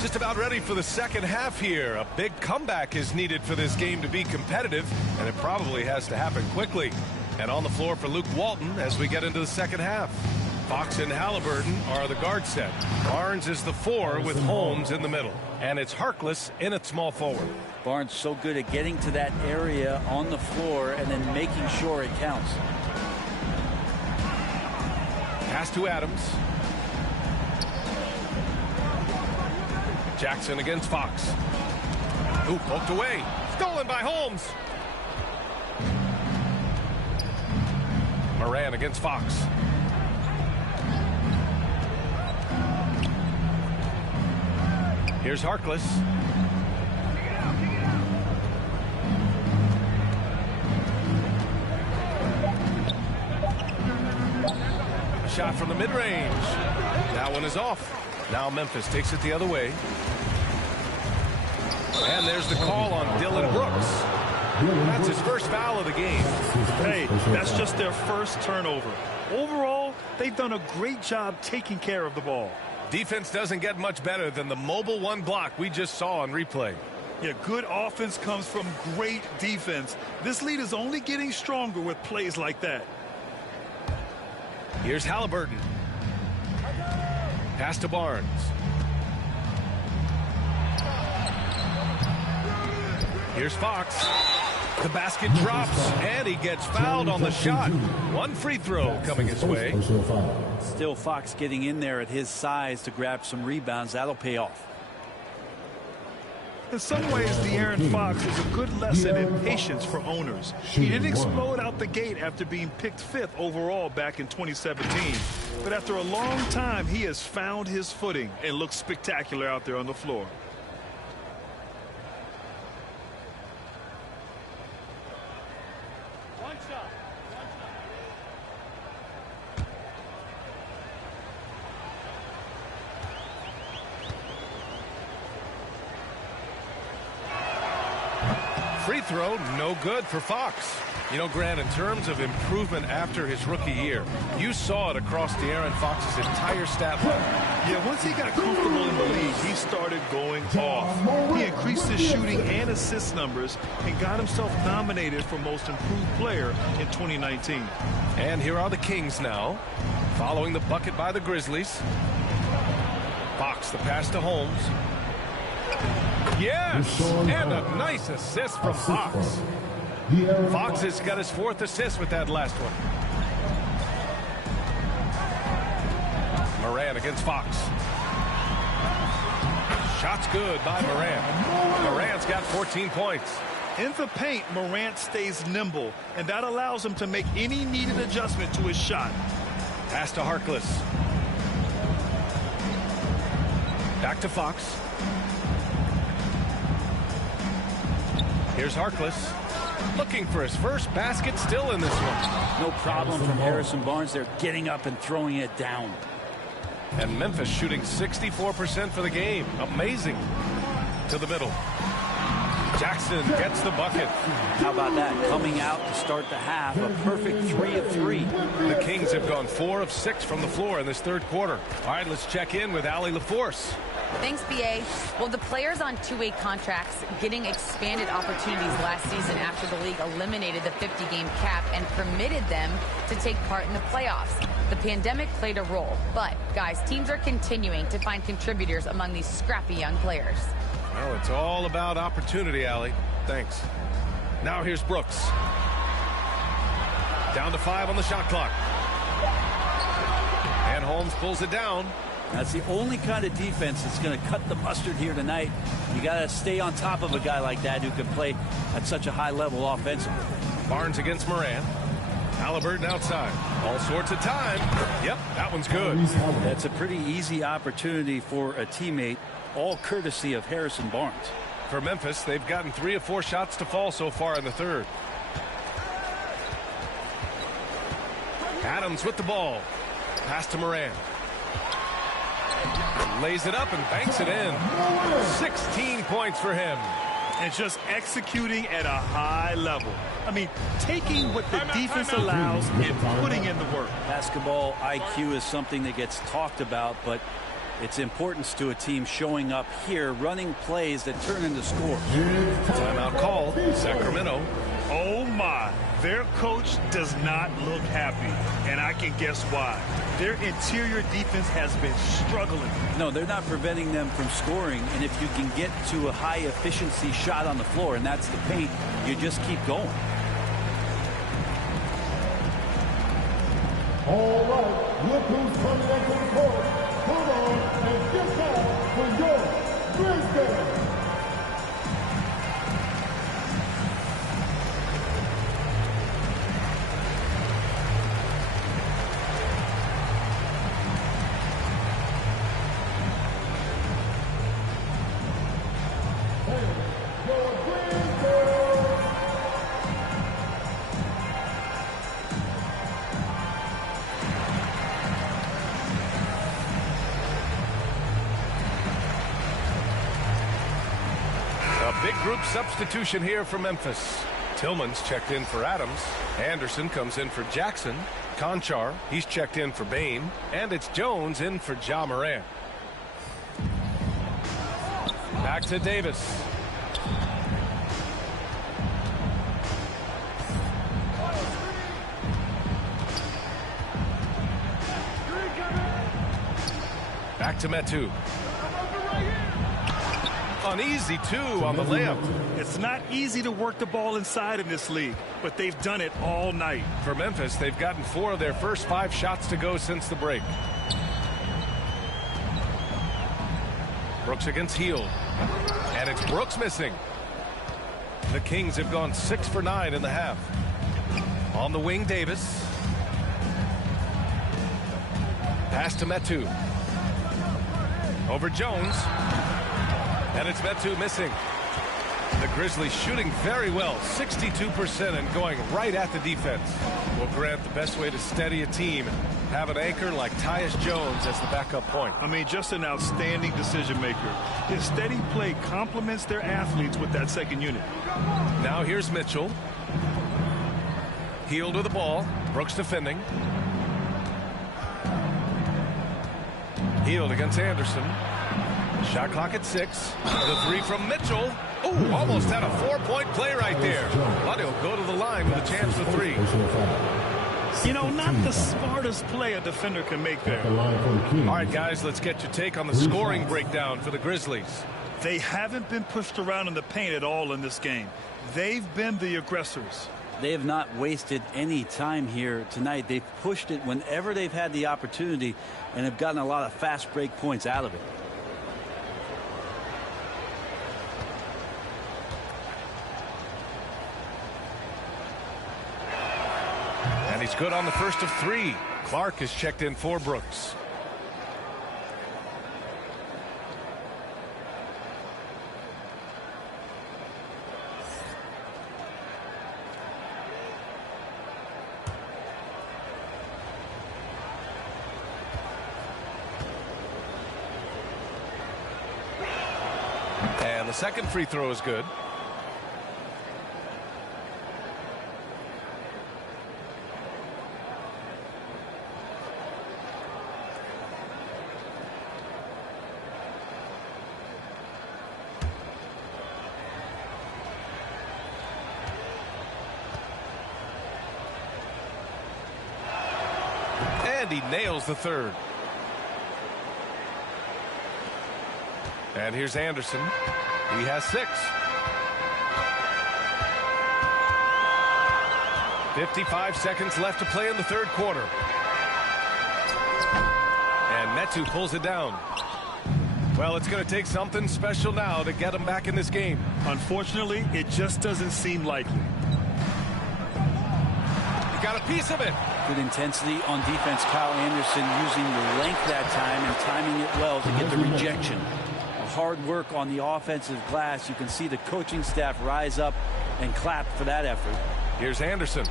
Just about ready for the second half here. A big comeback is needed for this game to be competitive, and it probably has to happen quickly. And on the floor for Luke Walton as we get into the second half. Fox and Halliburton are the guard set. Barnes is the 4 with Holmes in the middle. And it's Harkless in at small forward. Barnes so good at getting to that area on the floor and then making sure it counts. Pass to Adams. Jackson against Fox. Ooh, poked away. Stolen by Holmes. Moran against Fox. Here's Harkless. A shot from the mid-range. That one is off. Now Memphis takes it the other way. And there's the call on Dylan Brooks. That's his first foul of the game. Hey, that's just their first turnover. Overall, they've done a great job taking care of the ball. Defense doesn't get much better than the mobile one block we just saw on replay. Yeah, good offense comes from great defense. This lead is only getting stronger with plays like that. Here's Halliburton. Pass to Barnes. Here's Fox. The basket drops, and he gets fouled on the shot. One free throw coming his way. Still Fox getting in there at his size to grab some rebounds. That'll pay off. In some ways, De'Aaron Fox is a good lesson in patience for owners. He didn't explode out the gate after being picked 5th overall back in 2017. But after a long time, he has found his footing and looks spectacular out there on the floor. Free throw, no good for Fox. You know, Grant, in terms of improvement after his rookie year, you saw it across De'Aaron Fox's entire stat line. Yeah, once he got comfortable in the league, he started going off. He increased his shooting and assist numbers and got himself nominated for Most Improved Player in 2019. And here are the Kings now, following the bucket by the Grizzlies. Fox, the pass to Holmes. Yes, and a nice assist from Fox. Fox has got his 4th assist with that last one. Moran against Fox. Shot's good by Moran. Moran's got 14 points. In the paint, Morant stays nimble, and that allows him to make any needed adjustment to his shot. Pass to Harkless. Back to Fox. Here's Harkless. Looking for his first basket, still in this one. No problem from Harrison Barnes. They're getting up and throwing it down. And Memphis shooting 64% for the game. Amazing. To the middle. Jackson gets the bucket. How about that? Coming out to start the half. A perfect 3 of 3. The Kings have gone 4 of 6 from the floor in this third quarter. All right, let's check in with Allie LaForce. Thanks, BA. Well, the players on two-way contracts getting expanded opportunities last season after the league eliminated the 50-game cap and permitted them to take part in the playoffs. The pandemic played a role, but, guys, teams are continuing to find contributors among these scrappy young players. Well, it's all about opportunity, Allie. Thanks. Now here's Brooks. Down to 5 on the shot clock. And Holmes pulls it down. That's the only kind of defense that's going to cut the mustard here tonight. You got to stay on top of a guy like that who can play at such a high level offensively. Barnes against Moran. Halliburton outside. All sorts of time. Yep, that one's good. That's a pretty easy opportunity for a teammate, all courtesy of Harrison Barnes. For Memphis, they've gotten 3 of 4 shots to fall so far in the third. Adams with the ball. Pass to Moran. Lays it up and banks it in. 16 points for him. And just executing at a high level. I mean, taking what the defense allows and putting in the work. Basketball IQ is something that gets talked about, but its importance to a team showing up here, running plays that turn into scores. Timeout called. Sacramento. Oh, my. Their coach does not look happy, and I can guess why. Their interior defense has been struggling. No, they're not preventing them from scoring, and if you can get to a high-efficiency shot on the floor, and that's the paint, you just keep going. All right, look who's coming up to the court. Come on and get down for your Pistons. Big group substitution here for Memphis. Tillman's checked in for Adams. Anderson comes in for Jackson. Conchar, he's checked in for Bain. And it's Jones in for Ja Morant. Back to Davis. Back to Metu. Uneasy, too, on the layup. It's not easy to work the ball inside in this league, but they've done it all night. For Memphis, they've gotten 4 of their first 5 shots to go since the break. Brooks against Hield. And it's Brooks missing. The Kings have gone 6 for 9 in the half. On the wing, Davis. Pass to Metu. Over Jones. And it's Metu missing. The Grizzlies shooting very well, 62%, and going right at the defense. Well, Grant, the best way to steady a team, have an anchor like Tyus Jones as the backup point. I mean, just an outstanding decision maker. His steady play complements their athletes with that second unit. Now here's Mitchell. Hield with the ball. Brooks defending. Hield against Anderson. Shot clock at 6. The 3 from Mitchell. Oh, almost had a 4-point play right there. But he'll go to the line with a chance for 3. You know, not the smartest play a defender can make there. All right, guys, let's get your take on the scoring breakdown for the Grizzlies. They haven't been pushed around in the paint at all in this game. They've been the aggressors. They have not wasted any time here tonight. They've pushed it whenever they've had the opportunity and have gotten a lot of fast break points out of it. He's good on the first of 3. Clark is checked in for Brooks. And the second free throw is good. He nails the third. And here's Anderson. He has 6. 55 seconds left to play in the third quarter. And Metu pulls it down. Well, it's going to take something special now to get him back in this game. Unfortunately, it just doesn't seem likely. He got a piece of it. Good intensity on defense. Kyle Anderson using the length that time and timing it well to get the rejection. Hard work on the offensive glass. You can see the coaching staff rise up and clap for that effort. Here's Anderson.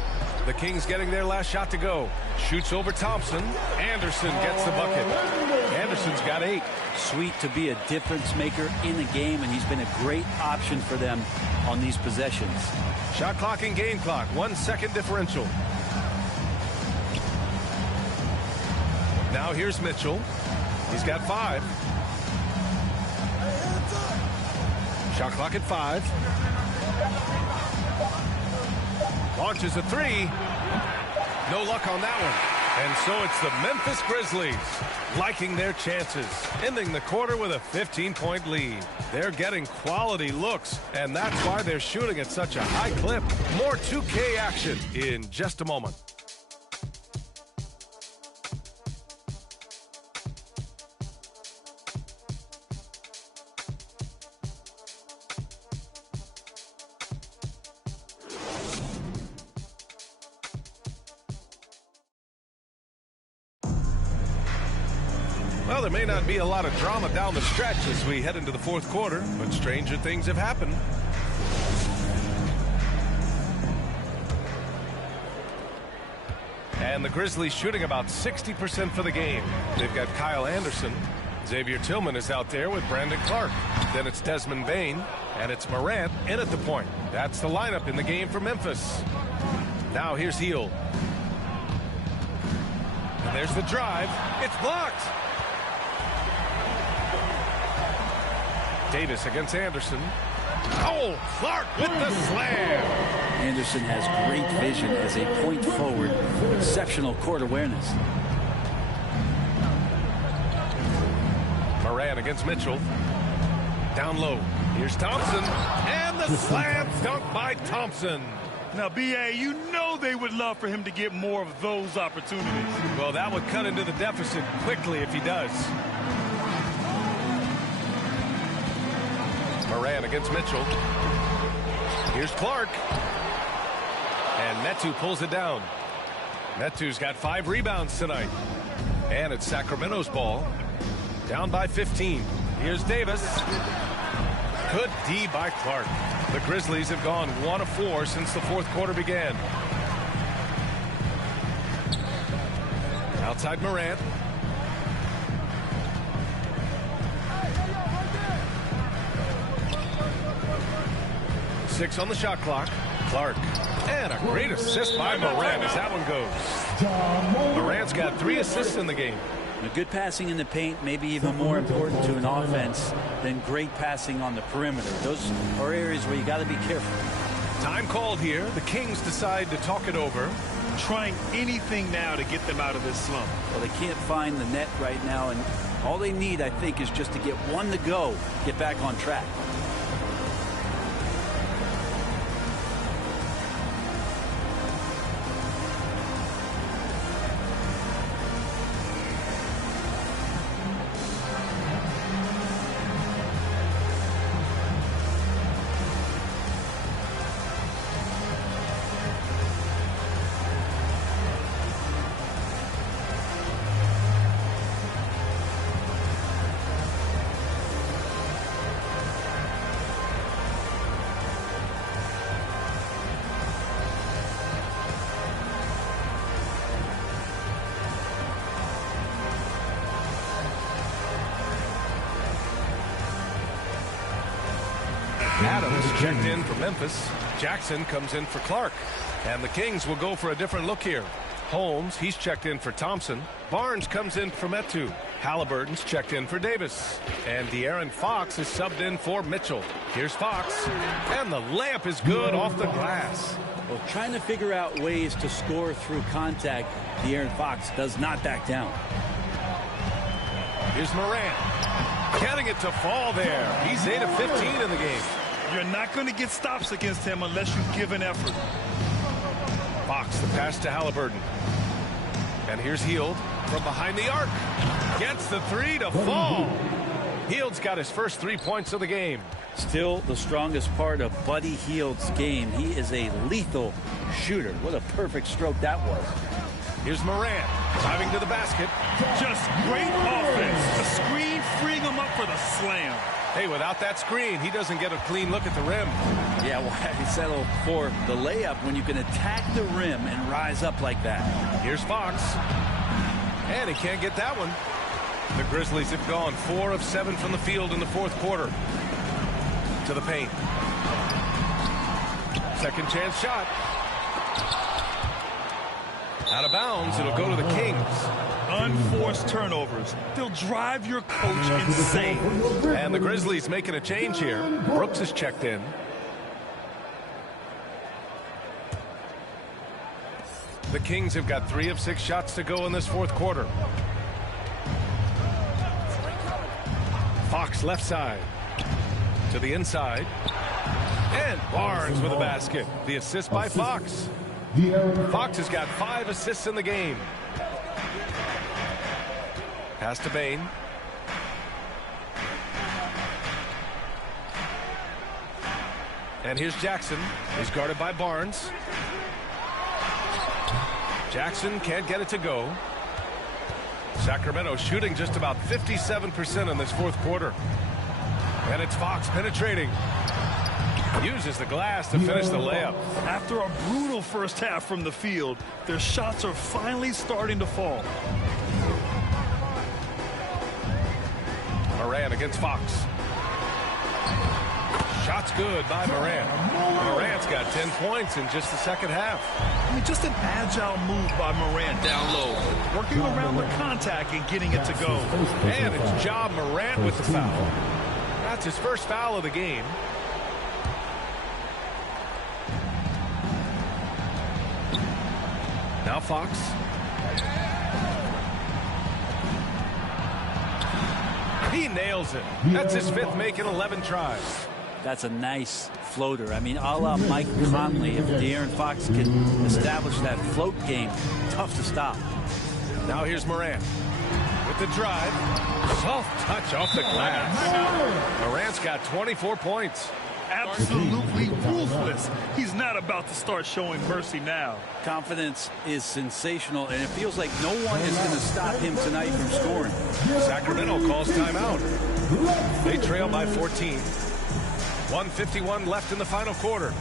The Kings getting their last shot to go. Shoots over Thompson. Anderson gets the bucket. Anderson's got 8. Sweet to be a difference maker in a game, and he's been a great option for them on these possessions. Shot clock and game clock. 1 second differential. Now here's Mitchell. He's got 5. Shot clock at 5. Launches a three. No luck on that one. And so it's the Memphis Grizzlies liking their chances, ending the quarter with a 15-point lead. They're getting quality looks, and that's why they're shooting at such a high clip. More 2K action in just a moment. Well, there may not be a lot of drama down the stretch as we head into the fourth quarter, but stranger things have happened. And the Grizzlies shooting about 60% for the game. They've got Kyle Anderson. Xavier Tillman is out there with Brandon Clark. Then it's Desmond Bane, and it's Morant in at the point. That's the lineup in the game for Memphis. Now here's Hield. And there's the drive. It's blocked. Davis against Anderson. Oh, Clark with the slam. Anderson has great vision as a point forward. Exceptional court awareness. Morant against Mitchell. Down low. Here's Thompson. And the slam dunk by Thompson. Now, B.A., you know they would love for him to get more of those opportunities. Well, that would cut into the deficit quickly if he does. Morant against Mitchell. Here's Clark. And Metu pulls it down. Metu's got 5 rebounds tonight. And it's Sacramento's ball. Down by 15. Here's Davis. Good D by Clark. The Grizzlies have gone 1 of 4 since the fourth quarter began. Outside Morant. Six on the shot clock. Clark. And a great assist by Morant as that one goes. Morant's got 3 assists in the game. Good passing in the paint may be even more important to an offense than great passing on the perimeter. Those are areas where you got to be careful. Time called here. The Kings decide to talk it over. Trying anything now to get them out of this slump. Well, they can't find the net right now, and all they need, I think, is just to get one to go, get back on track. Adams checked in for Memphis. Jackson comes in for Clark. And the Kings will go for a different look here. Holmes, he's checked in for Thompson. Barnes comes in for Metu. Halliburton's checked in for Davis. And De'Aaron Fox is subbed in for Mitchell. Here's Fox. And the layup is good off the glass. Well, trying to figure out ways to score through contact, De'Aaron Fox does not back down. Here's Morant. Getting it to fall there. He's 8 of 15 in the game. You're not going to get stops against him unless you give an effort. Fox, the pass to Halliburton. And here's Hield from behind the arc. Gets the 3 to fall. Hield's got his first 3 points of the game. Still the strongest part of Buddy Hield's game. He is a lethal shooter. What a perfect stroke that was. Here's Morant driving to the basket. Just great offense. The screen freeing him up for the slam. Hey, without that screen, he doesn't get a clean look at the rim. Yeah, why he settle for the layup when you can attack the rim and rise up like that? Here's Fox. And he can't get that one. The Grizzlies have gone 4 of 7 from the field in the fourth quarter. To the paint. Second chance shot. Out of bounds, it'll go to the Kings. Unforced turnovers. They'll drive your coach insane. And the Grizzlies making a change here. Brooks is checked in. The Kings have got 3 of 6 shots to go in this fourth quarter. Fox left side to the inside. And Barnes with a basket. The assist by Fox. Fox has got 5 assists in the game. Pass to Bain. And here's Jackson. He's guarded by Barnes. Jackson can't get it to go. Sacramento shooting just about 57% in this fourth quarter. And it's Fox penetrating. Uses the glass to finish the layup. After a brutal first half from the field, their shots are finally starting to fall. Morant against Fox. Shot's good by Morant. Morant's got 10 points in just the second half. I mean, just an agile move by Morant down low, working around the contact and getting it to go. And it's Ja Morant with the foul. That's his first foul of the game. Now Fox. He nails it. That's his 5th make in 11 tries. That's a nice floater. I mean, a la Mike Conley. If De'Aaron Fox can establish that float game, tough to stop. Now here's Morant with the drive. Soft touch off the glass. Morant's got 24 points. Absolutely ruthless. He's not about to start showing mercy now. Confidence is sensational, and it feels like no one is going to stop him tonight from scoring. Sacramento calls timeout. They trail by 14. 1:51 left in the final quarter.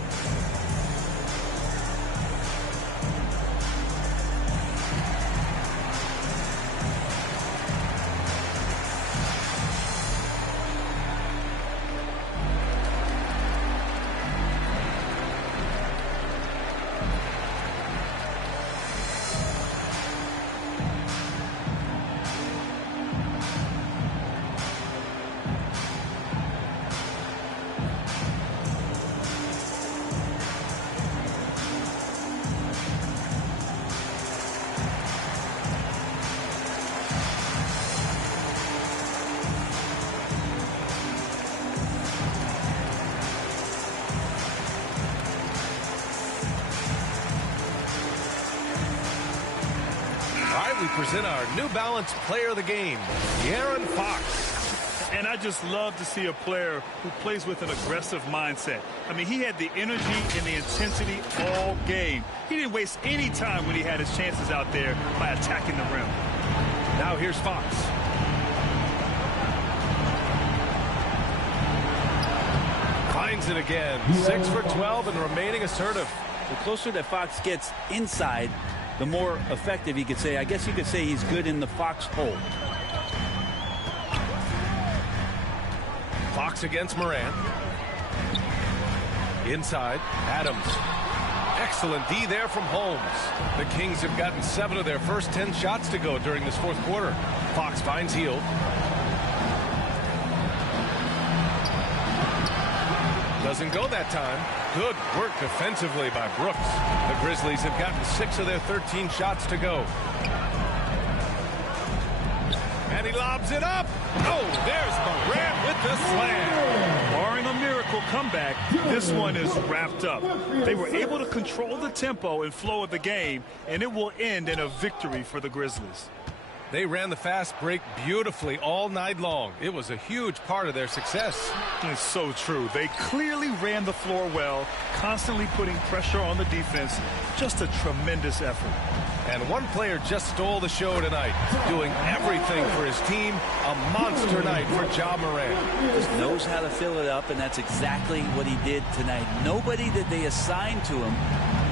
We present our New Balance player of the game, De'Aaron Fox. And I just love to see a player who plays with an aggressive mindset. I mean, he had the energy and the intensity all game. He didn't waste any time when he had his chances out there by attacking the rim. Now here's Fox. Finds it again. 6 for 12 and remaining assertive. The closer that Fox gets inside, the more effective he could say. I guess you could say he's good in the Fox hole. Fox against Morant. Inside, Adams. Excellent D there from Holmes. The Kings have gotten 7 of their first 10 shots to go during this fourth quarter. Fox finds Hield. Doesn't go that time. Good work defensively by Brooks. The Grizzlies have gotten 6 of their 13 shots to go. And he lobs it up. Oh, there's Morant with the slam. Barring a miracle comeback, this one is wrapped up. They were able to control the tempo and flow of the game, and it will end in a victory for the Grizzlies. They ran the fast break beautifully all night long. It was a huge part of their success. It's so true. They clearly ran the floor well, constantly putting pressure on the defense. Just a tremendous effort. And one player just stole the show tonight, doing everything for his team. A monster night for Ja Morant. Just knows how to fill it up, and that's exactly what he did tonight. Nobody that they assigned to him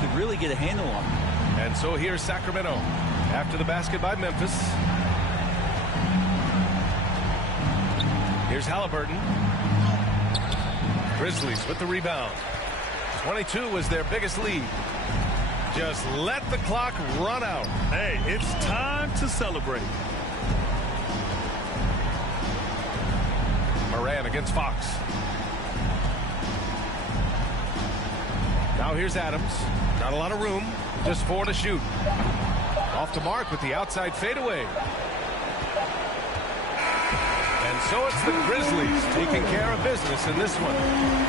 could really get a handle on him. And so here's Sacramento after the basket by Memphis. Here's Halliburton. Grizzlies with the rebound. 22 was their biggest lead. Just let the clock run out. Hey, it's time to celebrate. Morant against Fox. Now here's Adams. Not a lot of room. Just 4 to shoot. Off the mark with the outside fadeaway. And so it's the Grizzlies taking care of business in this one,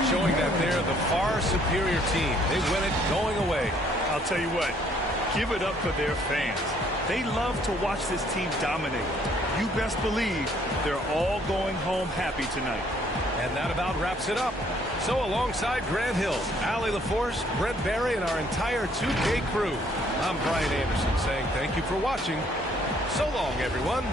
showing that they're the far superior team. They win it going away. I'll tell you what, give it up for their fans. They love to watch this team dominate. You best believe they're all going home happy tonight. And that about wraps it up. So alongside Grant Hill, Allie LaForce, Brent Barry, and our entire 2K crew, I'm Brian Anderson saying thank you for watching. So long, everyone.